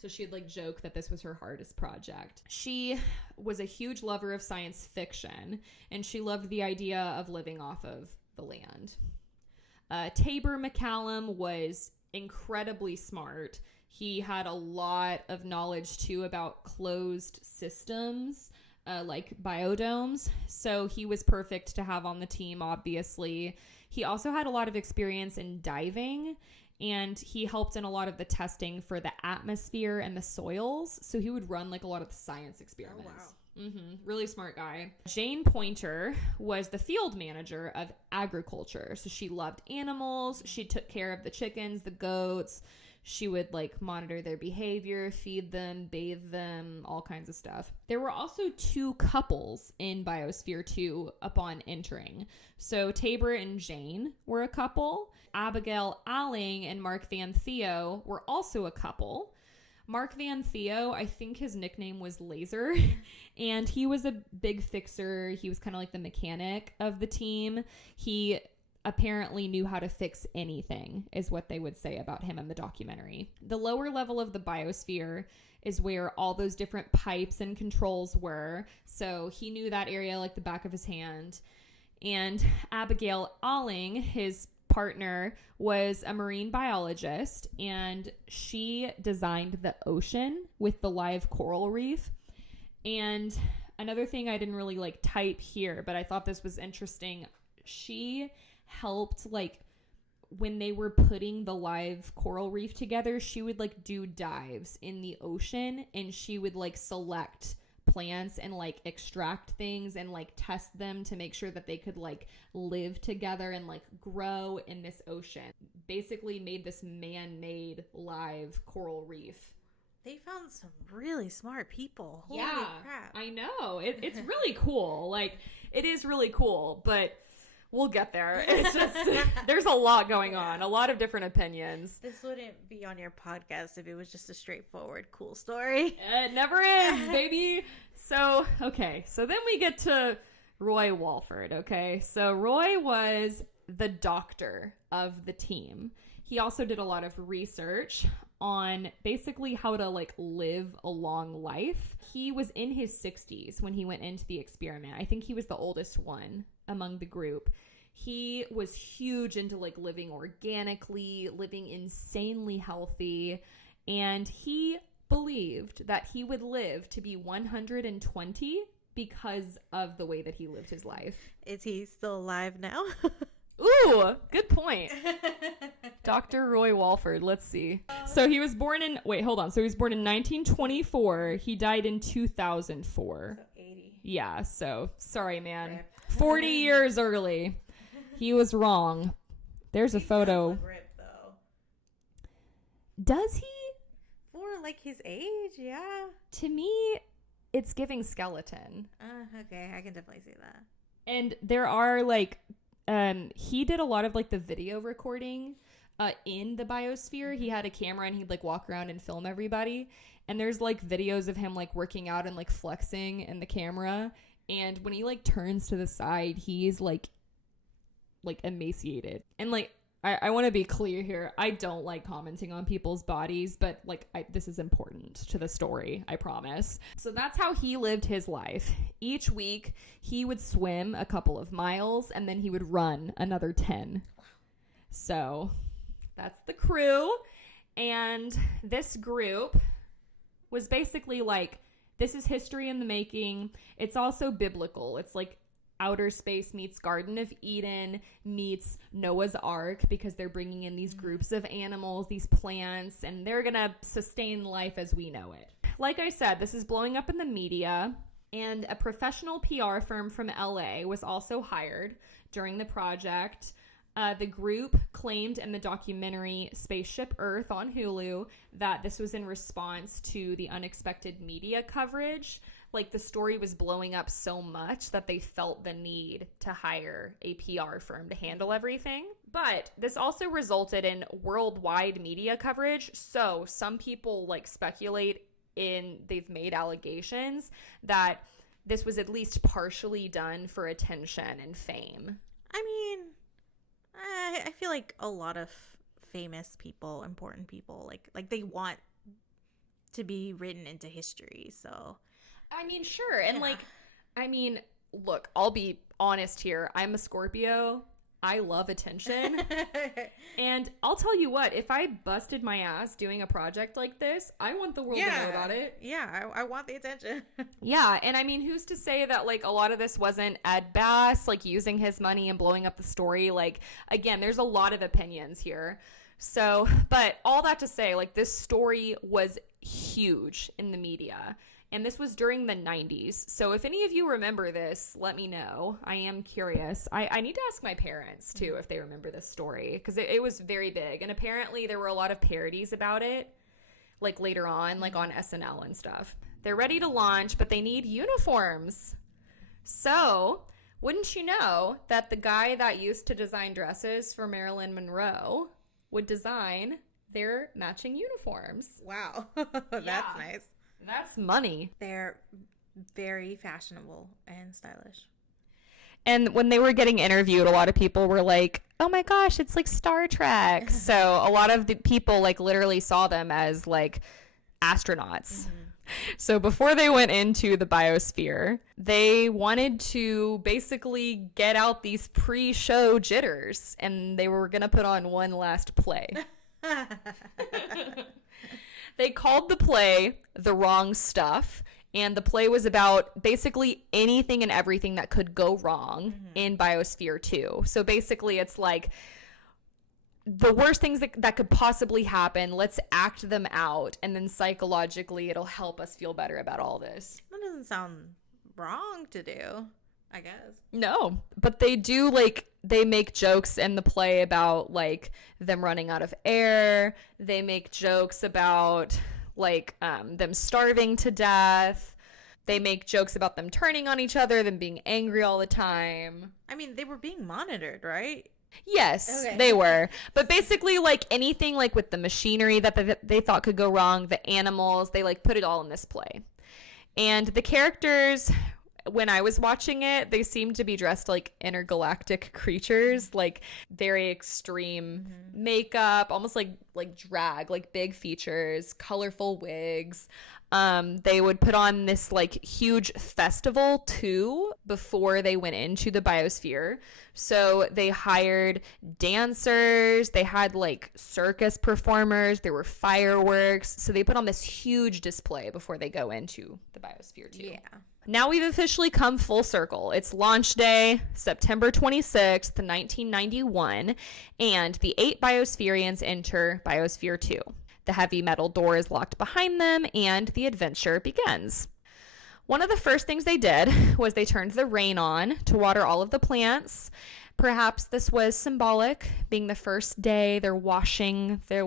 So she'd like joke that this was her hardest project. She was a huge lover of science fiction, and she loved the idea of living off of the land. Tabor McCallum was incredibly smart. He had a lot of knowledge too about closed systems, like biodomes. So he was perfect to have on the team, obviously. He also had a lot of experience in diving, and he helped in a lot of the testing for the atmosphere and the soils. So he would run like a lot of the science experiments. Oh, wow. Really smart guy. Jane Pointer was the field manager of agriculture. So she loved animals. She took care of the chickens, the goats. She would like monitor their behavior, feed them, bathe them, all kinds of stuff. There were also 2 couples in Biosphere 2 upon entering. So Tabor and Jane were a couple. Abigail Alling and Mark Van Theo were also a couple. Mark Van Theo, I think his nickname was Laser, and he was a big fixer. He was kind of like the mechanic of the team. He apparently knew how to fix anything, is what they would say about him in the documentary. The lower level of the biosphere is where all those different pipes and controls were. So he knew that area like the back of his hand. And Abigail Alling, his partner, was a marine biologist, and she designed the ocean with the live coral reef. And another thing I didn't really like type here, but I thought this was interesting. She helped, like, when they were putting the live coral reef together, she would like do dives in the ocean, and she would like select plants and like extract things and like test them to make sure that they could like live together and like grow in this ocean. Basically made this man-made live coral reef. They found some really smart people. Holy crap. I know. It's really cool. Like, it is really cool, but we'll get there. It's just, there's a lot going on, a lot of different opinions. This wouldn't be on your podcast if it was just a straightforward, cool story. It never is, baby. So, okay. So then we get to Roy Walford, okay? So Roy was the doctor of the team. He also did a lot of research on basically how to like live a long life. He was in his 60s when he went into the experiment. I think he was the oldest one among the group. He was huge into like living organically, living insanely healthy, and he believed that he would live to be 120 because of the way that he lived his life. Is he still alive now? Ooh, good point. Dr. Roy Walford, let's see. So he was born in, So he was born in 1924. He died in 2004. So 80. Yeah, so sorry, man. Rip. 40 years early. He was wrong. There's a photo. Does look ripped, though. Does he? For like his age, yeah. To me, it's giving skeleton. Okay, I can definitely see that. And there are like, he did a lot of like the video recording in the biosphere. He had a camera and he'd like walk around and film everybody. And there's like videos of him like working out and like flexing in the camera. And when he like turns to the side, he's like emaciated. And like, I want to be clear here. I don't like commenting on people's bodies, but like this is important to the story, I promise. So that's how he lived his life. Each week he would swim a couple of miles and then he would run another 10. So that's the crew. And this group was basically like, this is history in the making. It's also biblical. It's like Outer Space meets Garden of Eden meets Noah's Ark, because they're bringing in these groups of animals, these plants, and they're going to sustain life as we know it. Like I said, this is blowing up in the media, and a professional PR firm from LA was also hired during the project. The group claimed in the documentary Spaceship Earth on Hulu that this was in response to the unexpected media coverage. Like, the story was blowing up so much that they felt the need to hire a PR firm to handle everything. But this also resulted in worldwide media coverage. So some people like speculate they've made allegations that this was at least partially done for attention and fame. I mean, I feel like a lot of famous people, important people, like they want to be written into history, so... I mean, sure. And look, I'll be honest here. I'm a Scorpio. I love attention. And I'll tell you what, if I busted my ass doing a project like this, I want the world to know about it. Yeah, I want the attention. Yeah. And I mean, who's to say that like a lot of this wasn't Ed Bass, like using his money and blowing up the story? Like, again, there's a lot of opinions here. So, but all that to say, like, this story was huge in the media. And this was during the 90s. So if any of you remember this, let me know. I am curious. I need to ask my parents, too, if they remember this story. Because it was very big. And apparently there were a lot of parodies about it, like later on, like on SNL and stuff. They're ready to launch, but they need uniforms. So wouldn't you know that the guy that used to design dresses for Marilyn Monroe would design their matching uniforms? Wow. That's nice. That's money. They're very fashionable and stylish. And when they were getting interviewed, a lot of people were like, oh my gosh, it's like Star Trek. So a lot of the people like literally saw them as like astronauts. So before they went into the biosphere, they wanted to basically get out these pre-show jitters, and they were going to put on one last play. They called the play The Wrong Stuff, and the play was about basically anything and everything that could go wrong in Biosphere 2. So basically it's like the worst things that could possibly happen, let's act them out, and then psychologically it'll help us feel better about all this. That doesn't sound wrong to do, I guess. No, but they do, like, they make jokes in the play about, like, them running out of air. They make jokes about, like, them starving to death. They make jokes about them turning on each other, them being angry all the time. I mean, they were being monitored, right? Yes, Okay. They were. But basically, like, anything, like, with the machinery that they thought could go wrong, the animals, they, like, put it all in this play. And the characters, when I was watching it, they seemed to be dressed like intergalactic creatures, like very extreme makeup, almost like drag, like big features, colorful wigs. They would put on this like huge festival too before they went into the biosphere. So they hired dancers, they had like circus performers, there were fireworks. So they put on this huge display before they go into the biosphere too. Yeah. Now we've officially come full circle. It's launch day, September 26th, 1991, and the 8 biospherians enter Biosphere 2. The heavy metal door is locked behind them, and the adventure begins. One of the first things they did was they turned the rain on to water all of the plants. Perhaps this was symbolic, being the first day they're washing their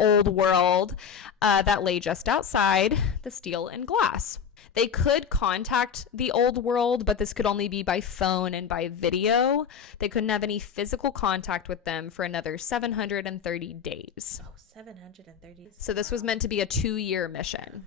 old world that lay just outside the steel and glass. They could contact the old world, but this could only be by phone and by video. They couldn't have any physical contact with them for another 730 days. Oh, 730. So this was meant to be a 2-year mission.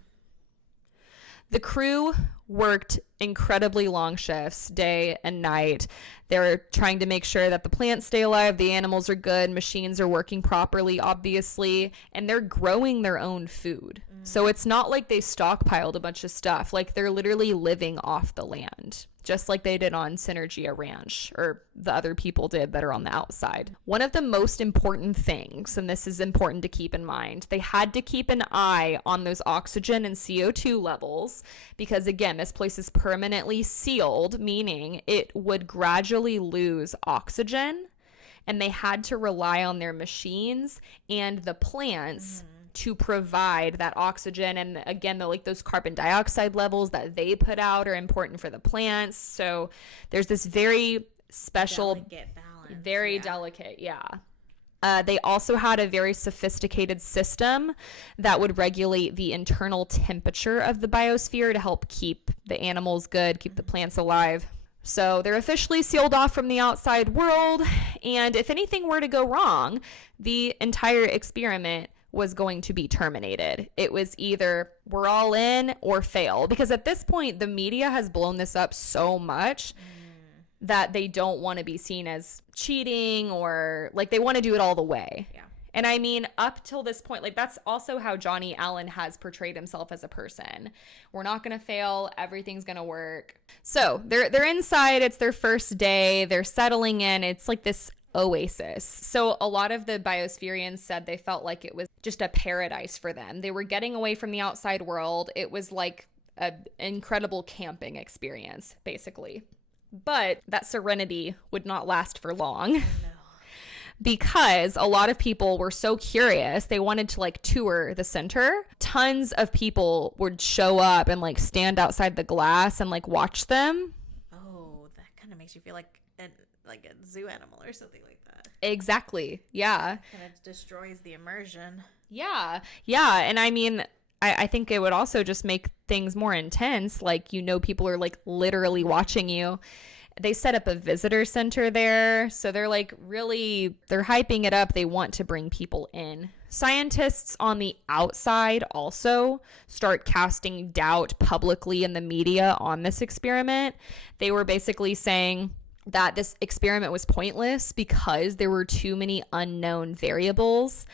The crew worked incredibly long shifts, day and night. They were trying to make sure that the plants stay alive, the animals are good, machines are working properly, obviously, and they're growing their own food. So it's not like they stockpiled a bunch of stuff. Like, they're literally living off the land, just like they did on Synergia Ranch, or the other people did that are on the outside. One of the most important things, and this is important to keep in mind, they had to keep an eye on those oxygen and CO2 levels because, again, this place is permanently sealed, meaning it would gradually lose oxygen, and they had to rely on their machines and the plants to provide that oxygen. And again, those carbon dioxide levels that they put out are important for the plants. So there's this very special, Delicate balance. delicate, they also had a very sophisticated system that would regulate the internal temperature of the biosphere to help keep the animals good, keep the plants alive. So they're officially sealed off from the outside world, and if anything were to go wrong, the entire experiment was going to be terminated. It was either we're all in or fail, because at this point the media has blown this up so much that they don't want to be seen as cheating, or like they want to do it all the way. Yeah. And I mean, up till this point, like that's also how Johnny Allen has portrayed himself as a person. We're not going to fail. Everything's going to work. So they're inside. It's their first day. They're settling in. It's like this oasis. So a lot of the biospherians said they felt like it was just a paradise for them. They were getting away from the outside world. It was like an incredible camping experience, basically. But that serenity would not last for long. No. because a lot of people were so curious. They wanted to like tour the center. Tons of people would show up and like stand outside the glass and like watch them. Oh, that kind of makes you feel like a zoo animal or something like that. Exactly. Yeah. And it destroys the immersion. Yeah. Yeah. And I mean, I think it would also just make things more intense. Like, you know, people are like literally watching you. They set up a visitor center there. So they're like they're hyping it up. They want to bring people in. Scientists on the outside also start casting doubt publicly in the media on this experiment. They were basically saying that this experiment was pointless because there were too many unknown variables,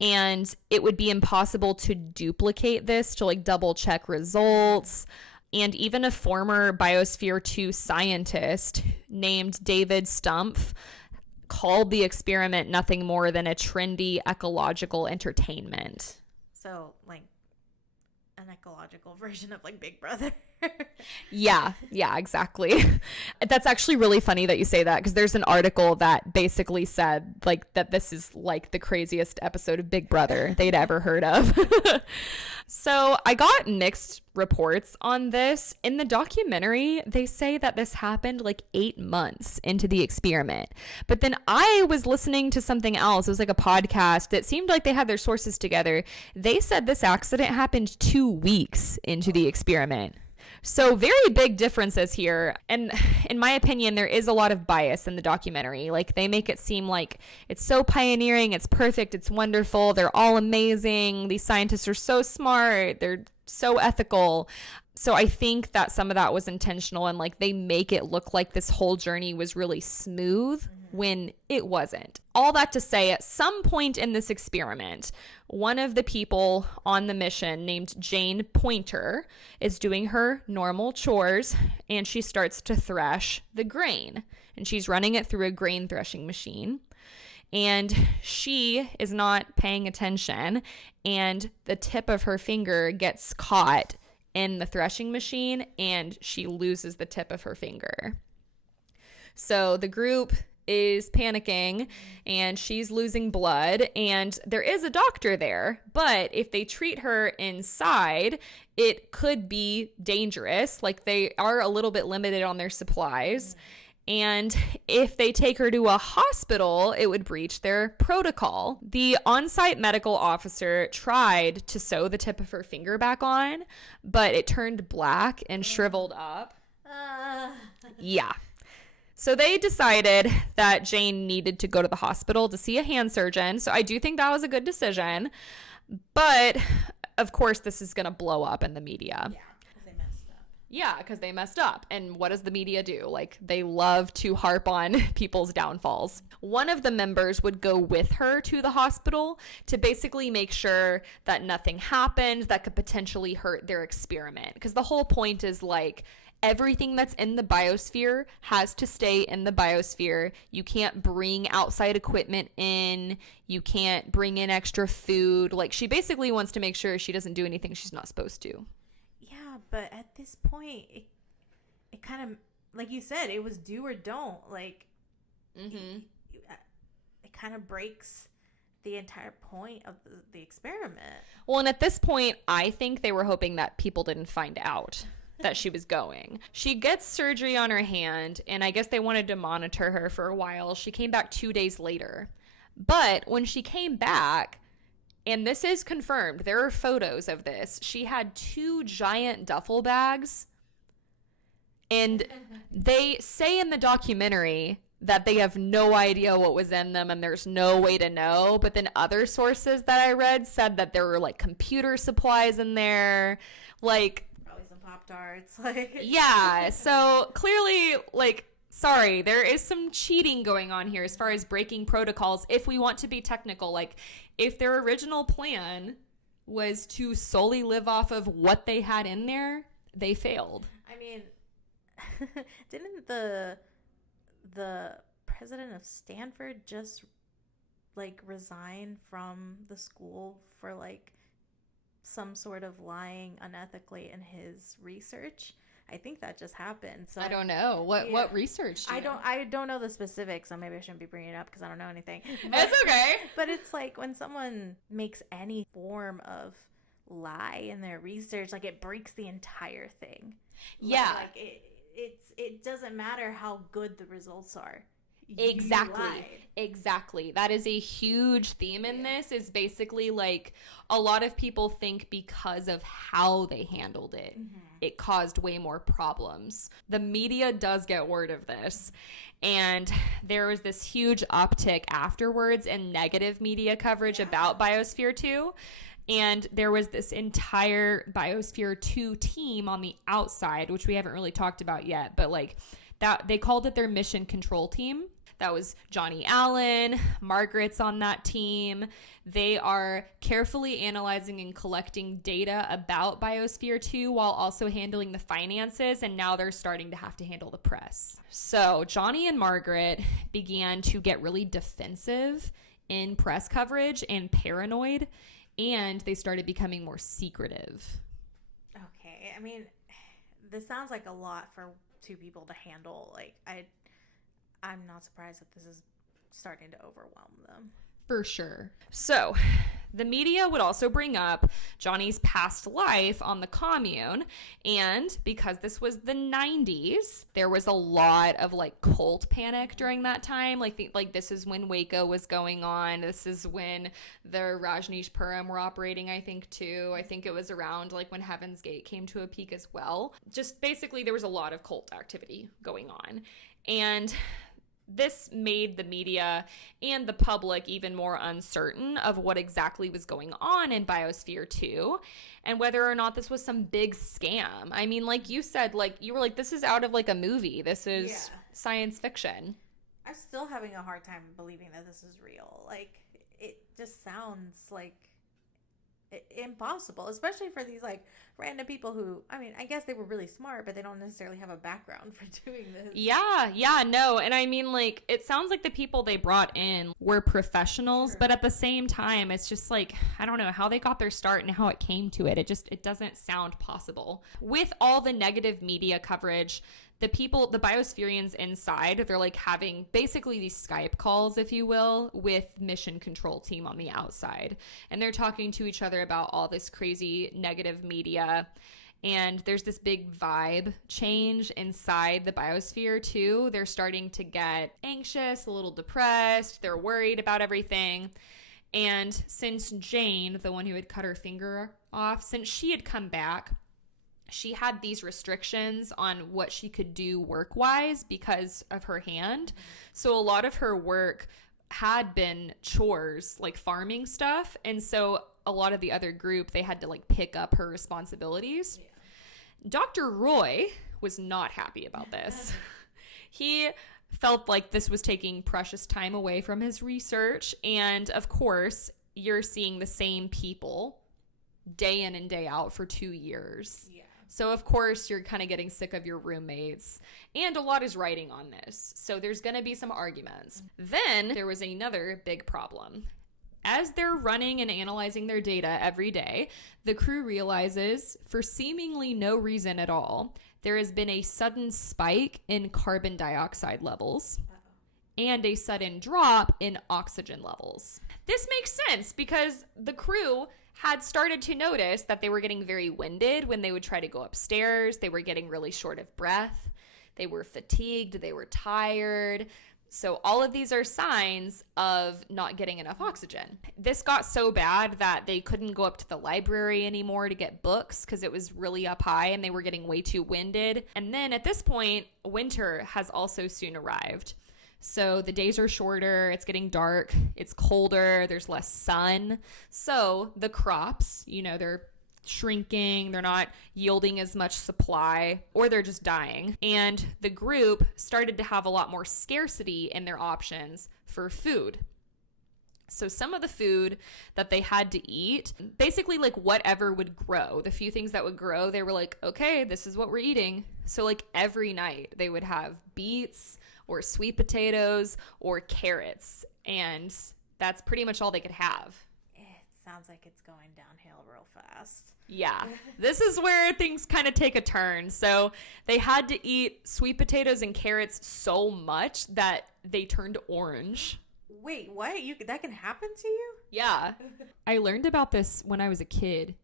and it would be impossible to duplicate this to like double check results. And even a former Biosphere 2 scientist named David Stumpf called the experiment nothing more than a trendy ecological entertainment. So, like, an ecological version of like Big Brother. Yeah, exactly. That's actually really funny that you say that, because there's an article that basically said like that this is like the craziest episode of Big Brother they'd ever heard of. So I got mixed reports on this. In the documentary, they say that this happened like 8 months into the experiment. But then I was listening to something else. It was like a podcast that seemed like they had their sources together. They said this accident happened 2 weeks into the experiment. So very big differences here. And in my opinion, there is a lot of bias in the documentary. Like, they make it seem like it's so pioneering, it's perfect, it's wonderful, they're all amazing, these scientists are so smart, they're so ethical. So I think that some of that was intentional, and like they make it look like this whole journey was really smooth when it wasn't. All that to say, at some point in this experiment, one of the people on the mission, named Jane Pointer, is doing her normal chores, and she starts to thresh the grain, and she's running it through a grain threshing machine. And she is not paying attention, and the tip of her finger gets caught in the threshing machine, and she loses the tip of her finger. So the group is panicking, and she's losing blood, and there is a doctor there, but if they treat her inside, it could be dangerous. Like, they are a little bit limited on their supplies. And if they take her to a hospital, it would breach their protocol. The on-site medical officer tried to sew the tip of her finger back on, but it turned black and shriveled up. Yeah. So they decided that Jane needed to go to the hospital to see a hand surgeon. So I do think that was a good decision. But, of course, this is going to blow up in the media. Yeah, because they messed up. And what does the media do? Like, they love to harp on people's downfalls. One of the members would go with her to the hospital to basically make sure that nothing happened that could potentially hurt their experiment. Because the whole point is, like, everything that's in the biosphere has to stay in the biosphere. You can't bring outside equipment in. You can't bring in extra food. Like, she basically wants to make sure she doesn't do anything she's not supposed to. But at this point, it kind of, like you said, it was do or don't. Like, it kind of breaks the entire point of the experiment. Well, and at this point, I think they were hoping that people didn't find out that she was going. She gets surgery on her hand, and I guess they wanted to monitor her for a while. She came back 2 days later. But when she came back, and this is confirmed, there are photos of this, she had 2 giant duffel bags. And they say in the documentary that they have no idea what was in them and there's no way to know. But then other sources that I read said that there were like computer supplies in there. Like, probably some Pop-Tarts. Like, yeah. So clearly, like, sorry, there is some cheating going on here as far as breaking protocols. If we want to be technical, like, if their original plan was to solely live off of what they had in there, they failed. I mean, didn't the president of Stanford just like resign from the school for like some sort of lying unethically in his research? I think that just happened. So I don't know. What research do you know? I don't know the specifics, so maybe I shouldn't be bringing it up because I don't know anything. That's okay. But it's like when someone makes any form of lie in their research, like it breaks the entire thing. Yeah. Like it doesn't matter how good the results are. Exactly. That is a huge theme in this, is basically like a lot of people think because of how they handled it, it caused way more problems. The media does get word of this, and there was this huge uptick afterwards in negative media coverage about Biosphere 2. And there was this entire Biosphere 2 team on the outside, which we haven't really talked about yet, but like that, they called it their mission control team. That was Johnny Allen, Margaret's on that team. They are carefully analyzing and collecting data about Biosphere 2 while also handling the finances, and now they're starting to have to handle the press. So Johnny and Margaret began to get really defensive in press coverage and paranoid, and they started becoming more secretive. Okay, I mean, this sounds like a lot for two people to handle. Like, I'm not surprised that this is starting to overwhelm them. For sure. So the media would also bring up Johnny's past life on the commune. And because this was the 90s, there was a lot of like cult panic during that time. Like this is when Waco was going on. This is when the Rajneeshpuram were operating, I think, too. I think it was around like when Heaven's Gate came to a peak as well. Just basically there was a lot of cult activity going on. And this made the media and the public even more uncertain of what exactly was going on in Biosphere 2 and whether or not this was some big scam. I mean, like you said, like you were like, this is out of like a movie. This is science fiction. I'm still having a hard time believing that this is real. Like, it just sounds like impossible, especially for these like random people who, I mean, I guess they were really smart, but they don't necessarily have a background for doing this. No. And I mean, like, it sounds like the people they brought in were professionals, but at the same time, it's just like, I don't know how they got their start and how it came to it. It doesn't sound possible. With all the negative media coverage, the Biospherians inside, they're like having basically these Skype calls, if you will, with mission control team on the outside. And they're talking to each other about all this crazy negative media. And there's this big vibe change inside the Biosphere too. They're starting to get anxious, a little depressed. They're worried about everything. And since Jane, the one who had cut her finger off, since she had come back, she had these restrictions on what she could do work-wise because of her hand. So a lot of her work had been chores, like farming stuff. And so a lot of the other group, they had to like pick up her responsibilities. Yeah. Dr. Roy was not happy about this. He felt like this was taking precious time away from his research. And of course, you're seeing the same people day in and day out for 2 years. Yeah. So, of course, you're kind of getting sick of your roommates. And a lot is writing on this. So there's going to be some arguments. Then there was another big problem. As they're running and analyzing their data every day, the crew realizes, for seemingly no reason at all, there has been a sudden spike in carbon dioxide levels and a sudden drop in oxygen levels. This makes sense because the crew had started to notice that they were getting very winded when they would try to go upstairs. They were getting really short of breath. They were fatigued. They were tired. So all of these are signs of not getting enough oxygen. This got so bad that they couldn't go up to the library anymore to get books because it was really up high and they were getting way too winded. And then at this point, winter has also soon arrived. So the days are shorter, it's getting dark, it's colder, there's less sun. So the crops, they're shrinking, they're not yielding as much supply, or they're just dying. And the group started to have a lot more scarcity in their options for food. So some of the food that they had to eat, basically like whatever would grow, the few things that would grow, they were like, okay, this is what we're eating. So like every night they would have beets or sweet potatoes or carrots, and that's pretty much all they could have. It's sounds like it's going downhill real fast. Yeah. This is where things kind of take a turn. So they had to eat sweet potatoes and carrots so much that they turned orange. Wait, what? That can happen to you? Yeah. I learned about this when I was a kid,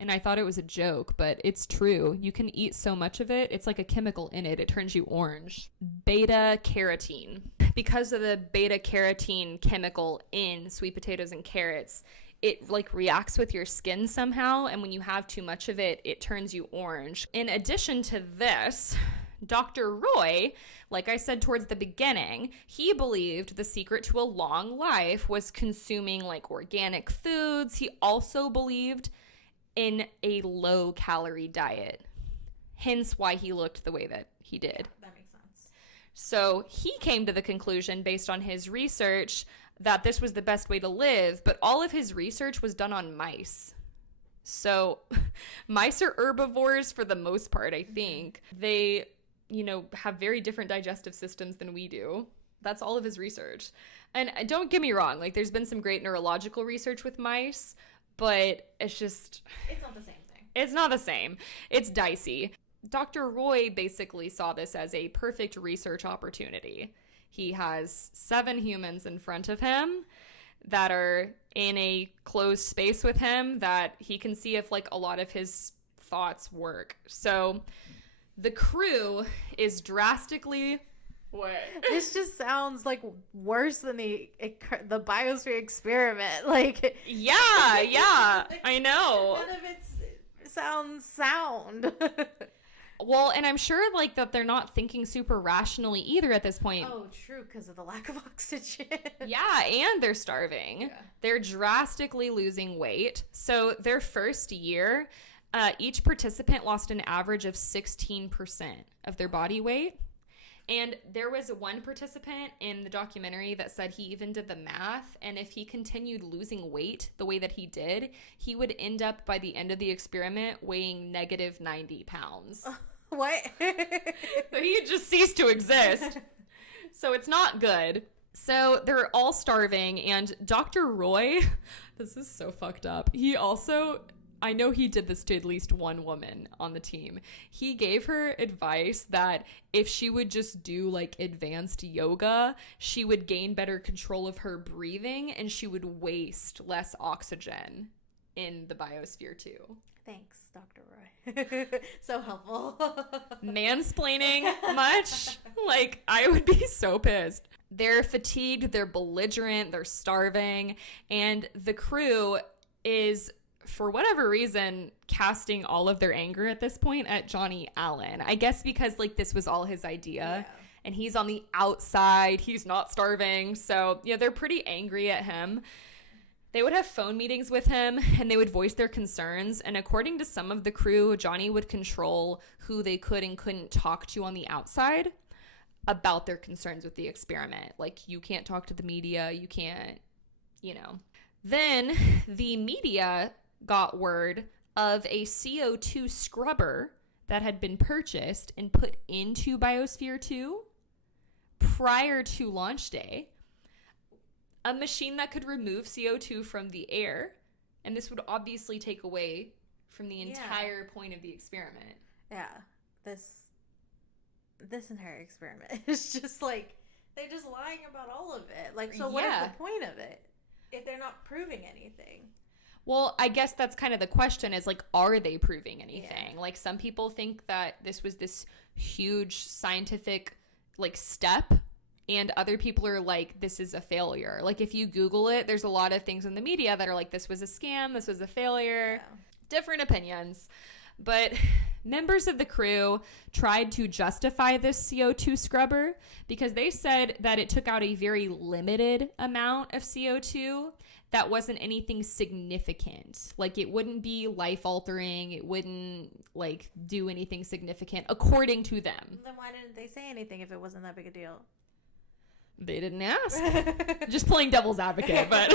and I thought it was a joke, but it's true. You can eat so much of it. It's like a chemical in it. It turns you orange. Beta carotene. Because of the beta carotene chemical in sweet potatoes and carrots, it like reacts with your skin somehow, and when you have too much of it, it turns you orange. In addition to this, Dr. Roy, like I said towards the beginning, he believed the secret to a long life was consuming like organic foods. He also believed in a low-calorie diet, hence why he looked the way that he did. Yeah, that makes sense. So he came to the conclusion, based on his research, that this was the best way to live, but all of his research was done on mice. So mice are herbivores for the most part, I think. They, have very different digestive systems than we do. That's all of his research. And don't get me wrong, like there's been some great neurological research with mice, but it's not the same thing. It's not the same. It's dicey. Dr. Roy basically saw this as a perfect research opportunity. He has 7 humans in front of him that are in a closed space with him that he can see if like a lot of his thoughts work. So the crew is drastically... What? This just sounds like worse than the Biosphere experiment. Like, yeah, I know. None of it sounds sound. Well, and I'm sure like that they're not thinking super rationally either at this point. Oh, true, because of the lack of oxygen. Yeah, and they're starving. Yeah. They're drastically losing weight. So their first year, each participant lost an average of 16% of their body weight. And there was one participant in the documentary that said he even did the math, and if he continued losing weight the way that he did, he would end up by the end of the experiment weighing negative 90 pounds. What? So he just ceased to exist. So it's not good. So they're all starving, and Dr. Roy, this is so fucked up. He also... I know he did this to at least one woman on the team. He gave her advice that if she would just do like advanced yoga, she would gain better control of her breathing and she would waste less oxygen in the biosphere too. Thanks, Dr. Roy. So helpful. Mansplaining much? Like, I would be so pissed. They're fatigued, they're belligerent, they're starving, and the crew is... for whatever reason, casting all of their anger at this point at Johnny Allen. I guess because, like, this was all his idea. Yeah. And he's on the outside. He's not starving. So, yeah, they're pretty angry at him. They would have phone meetings with him, and they would voice their concerns. And according to some of the crew, Johnny would control who they could and couldn't talk to on the outside about their concerns with the experiment. Like, you can't talk to the media. You can't, Then the media... got word of a CO2 scrubber that had been purchased and put into Biosphere 2 prior to launch day. A machine that could remove CO2 from the air, and this would obviously take away from the entire point of the experiment. Yeah, this entire experiment is just like, they're just lying about all of it. Like, so what is the point of it if they're not proving anything? Well, I guess that's kind of the question is, like, are they proving anything? Yeah. Like, some people think that this was this huge scientific, like, step, and other people are like, this is a failure. Like, if you Google it, there's a lot of things in the media that are like, this was a scam, this was a failure. Yeah. Different opinions. But members of the crew tried to justify this CO2 scrubber because they said that it took out a very limited amount of CO2 that wasn't anything significant. Like, it wouldn't be life-altering. It wouldn't, like, do anything significant, according to them. Then why didn't they say anything if it wasn't that big a deal? They didn't ask. Just playing devil's advocate, but...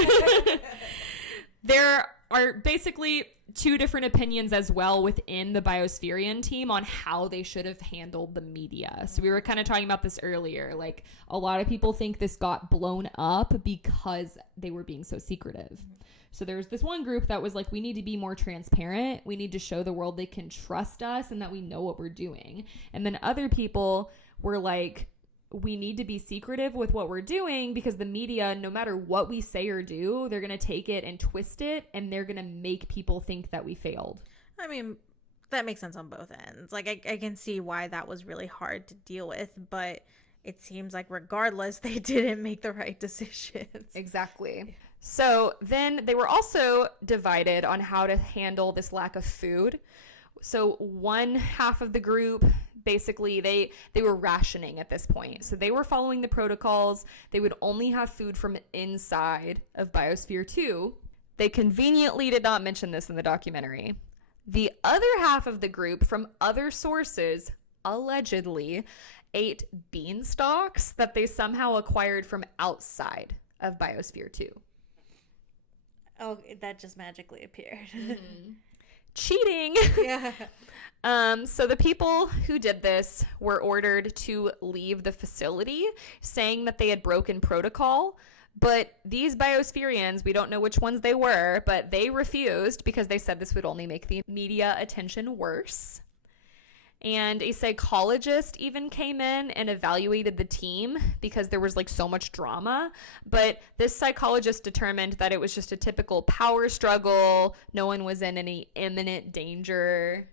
There are basically two different opinions as well within the Biospherian team on how they should have handled the media. So we were kind of talking about this earlier. Like, a lot of people think this got blown up because they were being so secretive. So there's this one group that was like, we need to be more transparent. We need to show the world they can trust us and that we know what we're doing. And then other people were like, we need to be secretive with what we're doing because the media, no matter what we say or do, they're going to take it and twist it, and they're going to make people think that we failed. I mean, that makes sense on both ends. Like, I can see why that was really hard to deal with, but it seems like regardless, they didn't make the right decisions. Exactly. So then they were also divided on how to handle this lack of food. So one half of the group, basically they were rationing at this point. So they were following the protocols. They would only have food from inside of Biosphere 2. They conveniently did not mention this in the documentary. The other half of the group, from other sources, allegedly ate beanstalks that they somehow acquired from outside of Biosphere 2. Oh, that just magically appeared. Mm-hmm. Cheating. Yeah. So the people who did this were ordered to leave the facility, saying that they had broken protocol. But these Biospherians, we don't know which ones they were, but they refused because they said this would only make the media attention worse. And a psychologist even came in and evaluated the team because there was like so much drama. But this psychologist determined that it was just a typical power struggle. No one was in any imminent danger.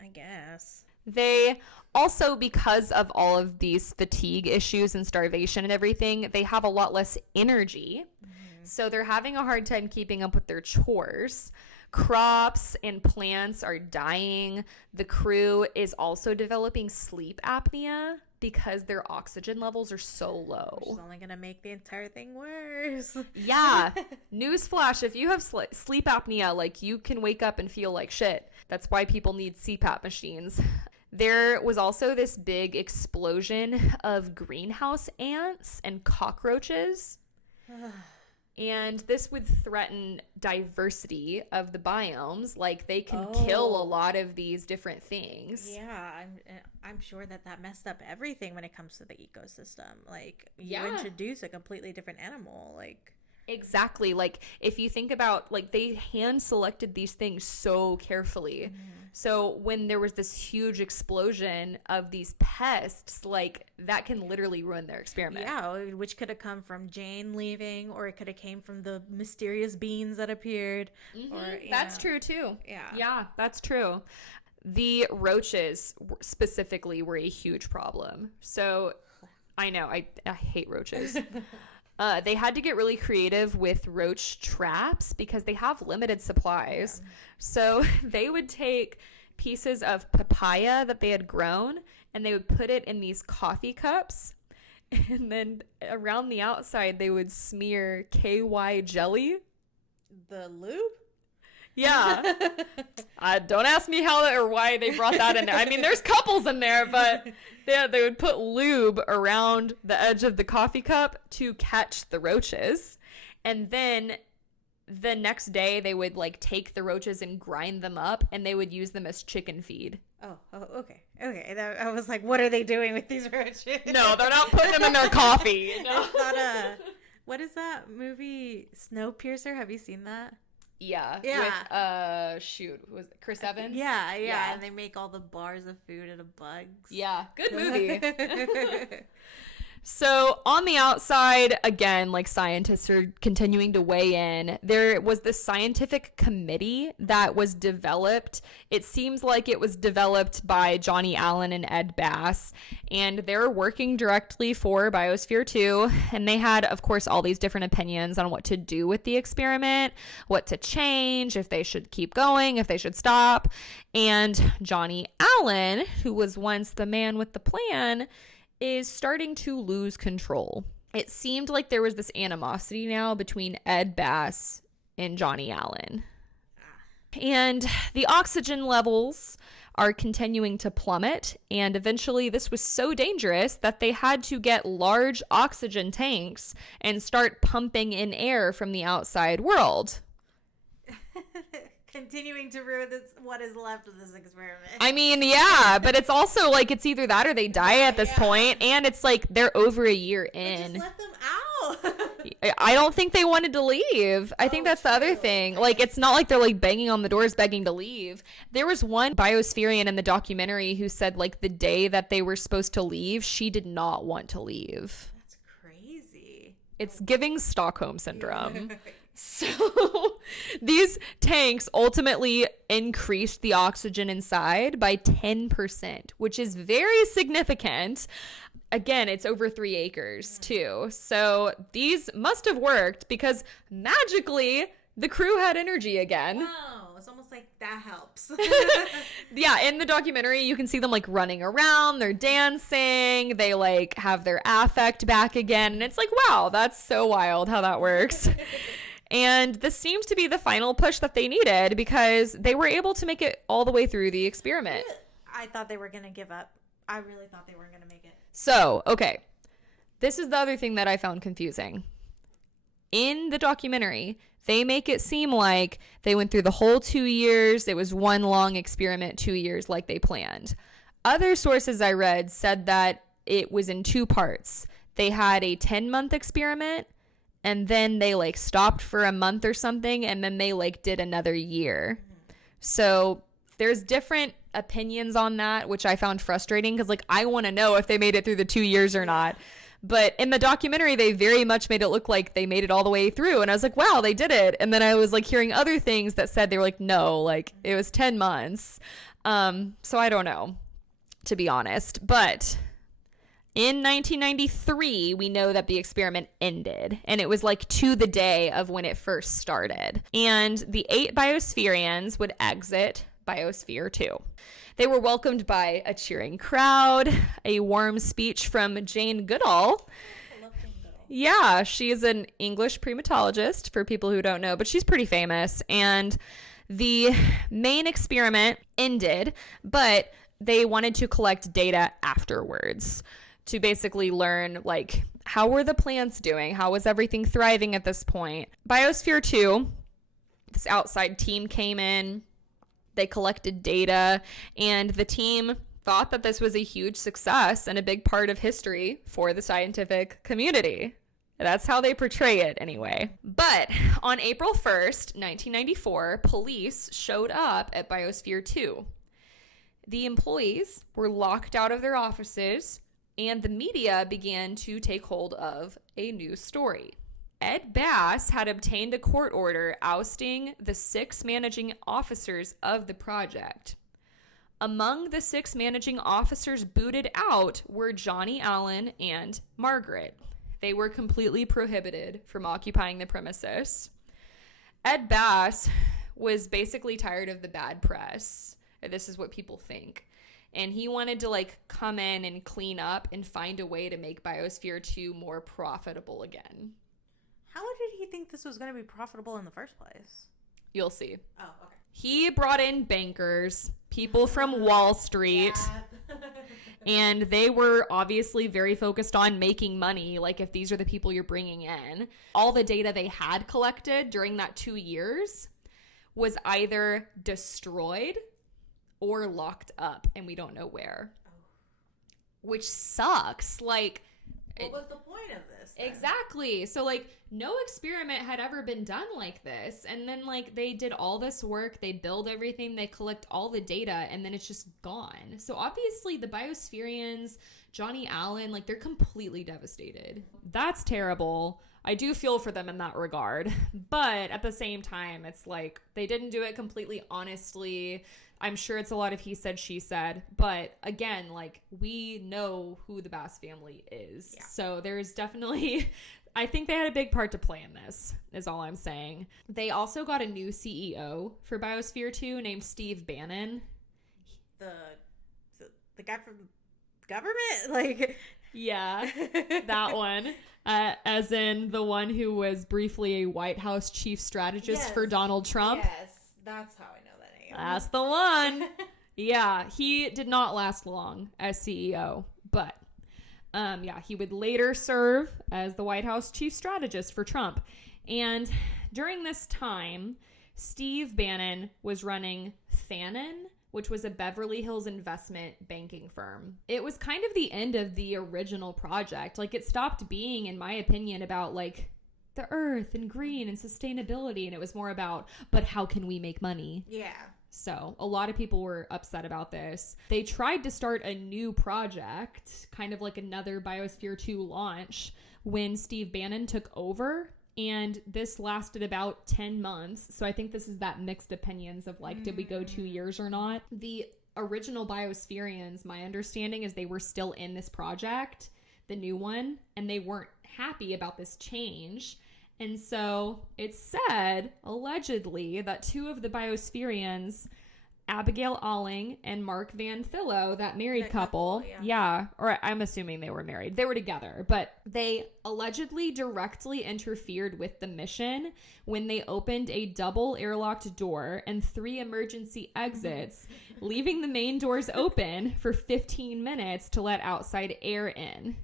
I guess. They also, because of all of these fatigue issues and starvation and everything, they have a lot less energy. Mm-hmm. So they're having a hard time keeping up with their chores. Crops and plants are dying. The crew is also developing sleep apnea because their oxygen levels are so low. Which is only going to make the entire thing worse. Yeah. Newsflash, if you have sleep apnea, like, you can wake up and feel like shit. That's why people need CPAP machines. There was also this big explosion of greenhouse ants and cockroaches. And this would threaten diversity of the biomes. Like, they can kill a lot of these different things. Yeah, I'm sure that messed up everything when it comes to the ecosystem. Like, you introduce a completely different animal. Like, exactly. Like, if you think about, like, they hand selected these things so carefully. Mm-hmm. So when there was this huge explosion of these pests, like, that can literally ruin their experiment. Yeah, which could have come from Jane leaving, or it could have came from the mysterious beings that appeared. Mm-hmm. Or that's true too. Yeah, that's true. The roaches specifically were a huge problem. So I know I hate roaches. They had to get really creative with roach traps because they have limited supplies. Yeah. So they would take pieces of papaya that they had grown and they would put it in these coffee cups. And then around the outside, they would smear KY jelly. The lube? Yeah. Don't ask me how or why they brought that in there. I mean, there's couples in there, but they would put lube around the edge of the coffee cup to catch the roaches. And then the next day they would like take the roaches and grind them up and they would use them as chicken feed. Oh, okay. I was like, what are they doing with these roaches? No, they're not putting them in their coffee. No. It's not what is that movie, Snowpiercer? Have you seen that? Yeah. With, was it Chris Evans? Yeah. And they make all the bars of food out of bugs. Yeah. Good movie. So on the outside, again, like, scientists are continuing to weigh in. There was this scientific committee that was developed. It seems like it was developed by Johnny Allen and Ed Bass, and they're working directly for Biosphere 2. And they had, of course, all these different opinions on what to do with the experiment, what to change, if they should keep going, if they should stop. And Johnny Allen, who was once the man with the plan, is starting to lose control. It seemed like there was this animosity now between Ed Bass and Johnny Allen. And the oxygen levels are continuing to plummet, and eventually this was so dangerous that they had to get large oxygen tanks and start pumping in air from the outside world. Continuing to ruin what is left of this experiment. I mean, yeah, but it's also like it's either that or they die at this point, and it's like they're over a year in. But just let them out. I don't think they wanted to leave. I think that's the other thing. Like, it's not like they're like banging on the doors begging to leave. There was one biospherian in the documentary who said like the day that they were supposed to leave, she did not want to leave. That's crazy. It's giving Stockholm syndrome. So these tanks ultimately increased the oxygen inside by 10%, which is very significant. Again, it's over 3 acres too. So these must have worked because magically the crew had energy again. Wow, it's almost like that helps. Yeah, in the documentary, you can see them like running around, they're dancing, they like have their affect back again. And it's like, wow, that's so wild how that works. And this seems to be the final push that they needed because they were able to make it all the way through the experiment. I thought they were going to give up. I really thought they weren't going to make it. So, okay. This is the other thing that I found confusing. In the documentary, they make it seem like they went through the whole 2 years. It was one long experiment, 2 years like they planned. Other sources I read said that it was in 2 parts. They had a 10-month experiment, and then they like stopped for a month or something, and then they like did another year. So there's different opinions on that, which I found frustrating because like I want to know if they made it through the 2 years or not. But in the documentary, they very much made it look like they made it all the way through. And I was like, wow, they did it. And then I was like hearing other things that said they were like, no, like it was 10 months. So I don't know, to be honest. But in 1993, we know that the experiment ended, and it was like to the day of when it first started. And the 8 biospherians would exit Biosphere 2. They were welcomed by a cheering crowd, a warm speech from Jane Goodall. I love Jane Goodall. Yeah, she's an English primatologist for people who don't know, but she's pretty famous. And the main experiment ended, but they wanted to collect data afterwards to basically learn, like, how were the plants doing? How was everything thriving at this point? Biosphere 2, this outside team came in. They collected data, and the team thought that this was a huge success and a big part of history for the scientific community. That's how they portray it anyway. But on April 1st, 1994, police showed up at Biosphere 2. The employees were locked out of their offices, and the media began to take hold of a new story. Ed Bass had obtained a court order ousting the 6 managing officers of the project. Among the 6 managing officers booted out were Johnny Allen and Margaret. They were completely prohibited from occupying the premises. Ed Bass was basically tired of the bad press. This is what people think. And he wanted to like come in and clean up and find a way to make Biosphere 2 more profitable again. How did he think this was going to be profitable in the first place? You'll see. Oh, okay. He brought in bankers, people from Wall Street, and they were obviously very focused on making money. Like, if these are the people you're bringing in, all the data they had collected during that 2 years was either destroyed or locked up, and we don't know where. Which sucks. Like, what was the point of this then? Exactly. So like no experiment had ever been done like this, and then like they did all this work, they build everything, they collect all the data, and then it's just gone. So obviously the biospherians, Johnny Allen, like they're completely devastated. That's terrible. I do feel for them in that regard, but at the same time it's like they didn't do it completely honestly. I'm sure it's a lot of he said, she said. But again, like, we know who the Bass family is. Yeah. So there's definitely, I think they had a big part to play in this, is all I'm saying. They also got a new CEO for Biosphere 2 named Steve Bannon. The guy from government? Like, yeah, that one. As in the one who was briefly a White House chief strategist for Donald Trump. Yes, that's how I know that name. That's the one. Yeah, he did not last long as CEO, but yeah, he would later serve as the White House chief strategist for Trump. And during this time, Steve Bannon was running Thanon, which was a Beverly Hills investment banking firm. It was kind of the end of the original project. Like, it stopped being, in my opinion, about like the earth and green and sustainability, and it was more about, but how can we make money? Yeah. So a lot of people were upset about this. They tried to start a new project, kind of like another Biosphere 2 launch, when Steve Bannon took over. And this lasted about 10 months. So I think this is that mixed opinions of like, did we go 2 years or not? The original Biospherians, my understanding is they were still in this project, the new one, and they weren't happy about this change. And so it's said, allegedly, that 2 of the Biospherians, Abigail Alling and Mark Van Thillo, that married couple, or I'm assuming they were married. They were together, but they allegedly directly interfered with the mission when they opened a double airlocked door and 3 emergency exits, leaving the main doors open for 15 minutes to let outside air in.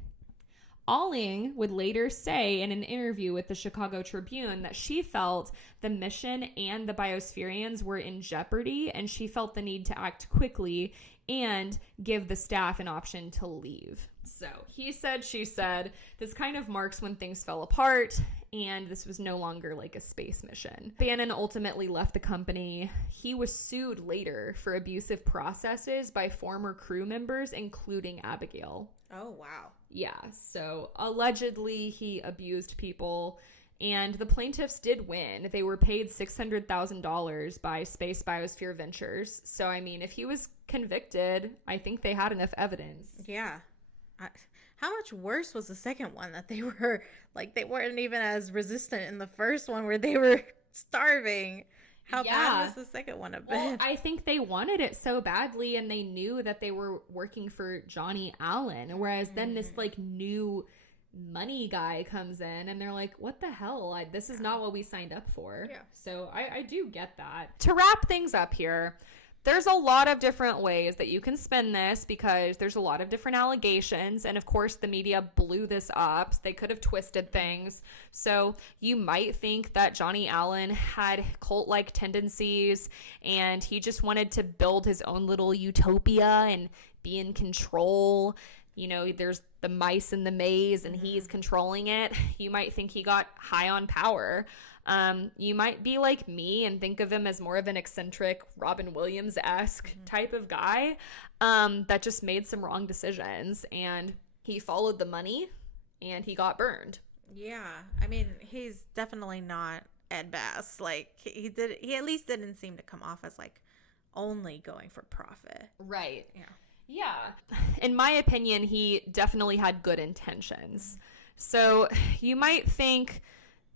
Alling would later say in an interview with the Chicago Tribune that she felt the mission and the Biospherians were in jeopardy, and she felt the need to act quickly and give the staff an option to leave. So he said, she said, this kind of marks when things fell apart, and this was no longer like a space mission. Bannon ultimately left the company. He was sued later for abusive processes by former crew members, including Abigail. Oh, wow. Yeah, so allegedly he abused people, and the plaintiffs did win. They were paid $600,000 by Space Biosphere Ventures. So, I mean, if he was convicted, I think they had enough evidence. Yeah. How much worse was the second one that they were, like, they weren't even as resistant in the first one where they were starving? How bad was the second one have been? Well, I think they wanted it so badly, and they knew that they were working for Johnny Allen. Whereas then this like new money guy comes in, and they're like, "What the hell? This is not what we signed up for." Yeah. So I do get that. To wrap things up here, there's a lot of different ways that you can spin this because there's a lot of different allegations. And of course, the media blew this up. They could have twisted things. So you might think that Johnny Allen had cult-like tendencies and he just wanted to build his own little utopia and be in control. You know, there's the mice in the maze and he's controlling it. You might think he got high on power. You might be like me and think of him as more of an eccentric Robin Williams-esque type of guy that just made some wrong decisions, and he followed the money and he got burned. Yeah, I mean, he's definitely not Ed Bass. Like, he at least didn't seem to come off as like only going for profit. Right. Yeah. Yeah. In my opinion, he definitely had good intentions. So you might think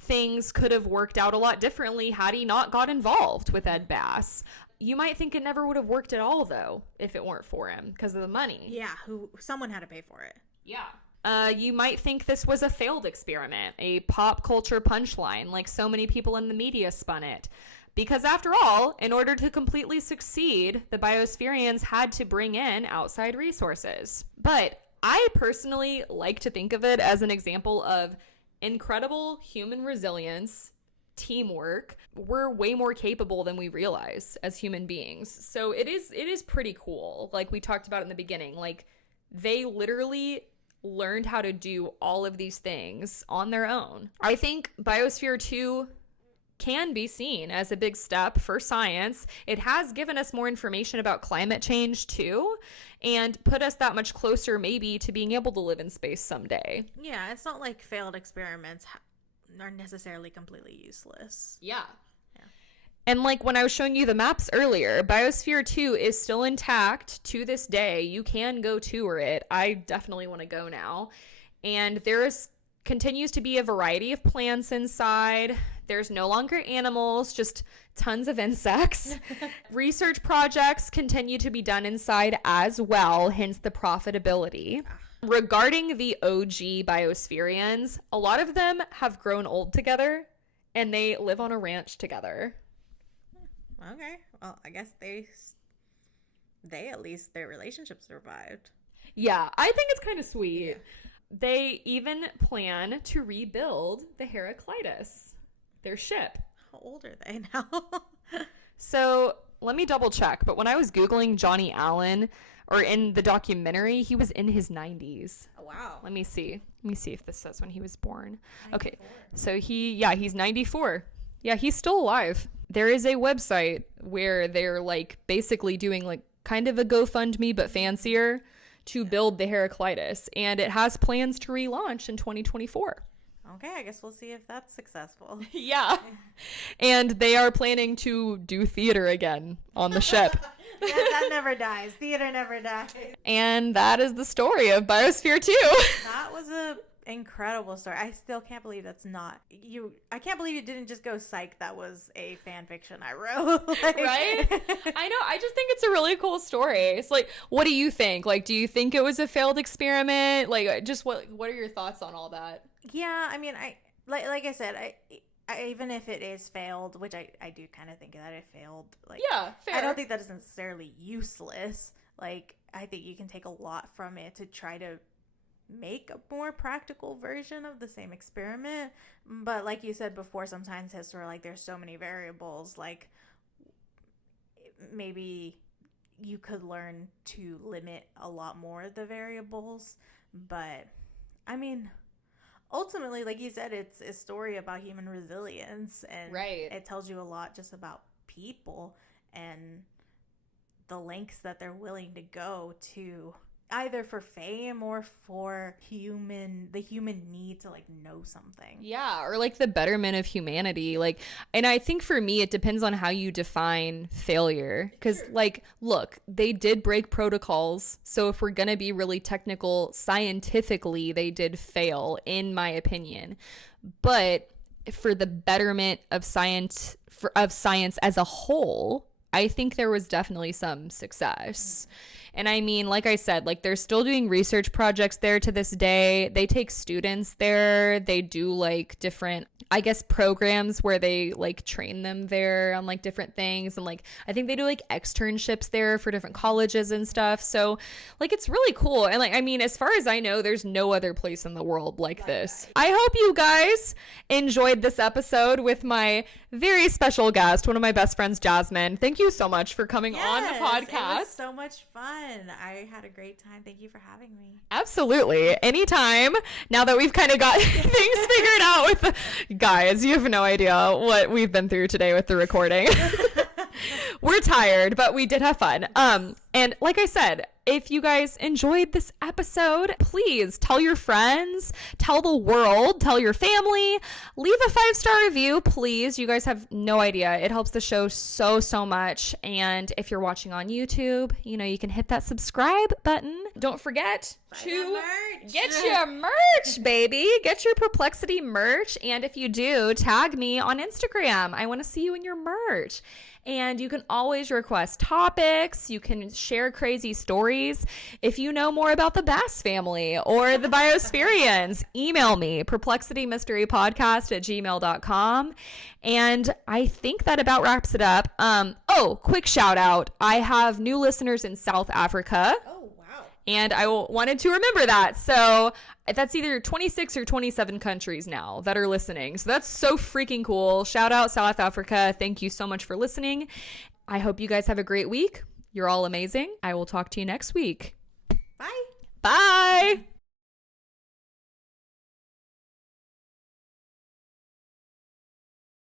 things could have worked out a lot differently had he not got involved with Ed Bass. You might think it never would have worked at all, though, if it weren't for him because of the money. Yeah, someone had to pay for it. Yeah. You might think this was a failed experiment, a pop culture punchline, like so many people in the media spun it. Because after all, in order to completely succeed, the Biospherians had to bring in outside resources. But I personally like to think of it as an example of incredible human resilience, teamwork. We're way more capable than we realize as human beings. So it is pretty cool. Like we talked about in the beginning, like they literally learned how to do all of these things on their own. I think Biosphere 2 can be seen as a big step for science. It has given us more information about climate change too, and put us that much closer maybe to being able to live in space someday. Yeah, it's not like failed experiments are necessarily completely useless. Yeah. And like when I was showing you the maps earlier, Biosphere 2 is still intact to this day. You can go tour it. I definitely want to go now. And continues to be a variety of plants inside. There's no longer animals, just tons of insects. Research projects continue to be done inside as well, hence the profitability. Regarding the OG Biospherians, a lot of them have grown old together and they live on a ranch together. Okay. Well, I guess they at least their relationship survived. Yeah, I think it's kind of sweet. Yeah. They even plan to rebuild the Heraclitus, their ship. How old are they now? So let me double check. But when I was Googling Johnny Allen, or in the documentary, he was in his 90s. Oh, wow. Let me see. Let me see if this says when he was born. 94. Okay. So he's 94. Yeah, he's still alive. There is a website where they're like basically doing like kind of a GoFundMe but fancier to build the Heraclitus, and it has plans to relaunch in 2024. Okay, I guess we'll see if that's successful. Yeah. And they are planning to do theater again on the ship. Yeah, that never dies. Theater never dies. And that is the story of Biosphere 2. That was a incredible story. I still can't believe that's not you. I can't believe you didn't just go psych. That was a fan fiction I wrote. Like, right? I know. I just think it's a really cool story. It's like, what do you think? Like, do you think it was a failed experiment? Like, just what are your thoughts on all that? Yeah, I mean, like I said, I even if it is failed, which I do kind of think that it failed. Like, yeah, fair. I don't think that is necessarily useless. Like, I think you can take a lot from it to try to make a more practical version of the same experiment. But like you said before, some scientists are like, there's so many variables, like maybe you could learn to limit a lot more of the variables. But I mean, ultimately, like you said, it's a story about human resilience, and right. It tells you a lot just about people and the lengths that they're willing to go to, either for fame or for the human need to like know something. Yeah, or like the betterment of humanity. Like, and I think for me it depends on how you define failure, because like, look, they did break protocols, so if we're gonna be really technical, scientifically they did fail, in my opinion. But for the betterment of science as a whole, I think there was definitely some success. And I mean, like I said, like they're still doing research projects there to this day. They take students there. They do like different, I guess, programs where they like train them there on like different things. And like, I think they do like externships there for different colleges and stuff. So like, it's really cool. And like, I mean, as far as I know, there's no other place in the world like this. I hope you guys enjoyed this episode with my very special guest, one of my best friends, Jazmine. Thank you so much for coming on the podcast. It was so much fun. I had a great time. Thank you for having me. Absolutely. Anytime. Now that we've kind of got things figured out with guys, you have no idea what we've been through today with the recording. We're tired, but we did have fun. And like I said, if you guys enjoyed this episode, please tell your friends, tell the world, tell your family, leave a 5-star review, please. You guys have no idea. It helps the show so much. And if you're watching on YouTube, you can hit that subscribe button. Don't forget to get your merch, baby. Get your Perplexity merch. And if you do, tag me on Instagram. I want to see you in your merch. And you can always request topics. You can share crazy stories. If you know more about the Bass family or the Biospherians, email me, perplexitymysterypodcast@gmail.com. And I think that about wraps it up. Quick shout out. I have new listeners in South Africa. Oh, wow. And I wanted to remember that. So that's either 26 or 27 countries now that are listening. So that's so freaking cool. Shout out South Africa. Thank you so much for listening. I hope you guys have a great week. You're all amazing. I will talk to you next week. Bye. Bye.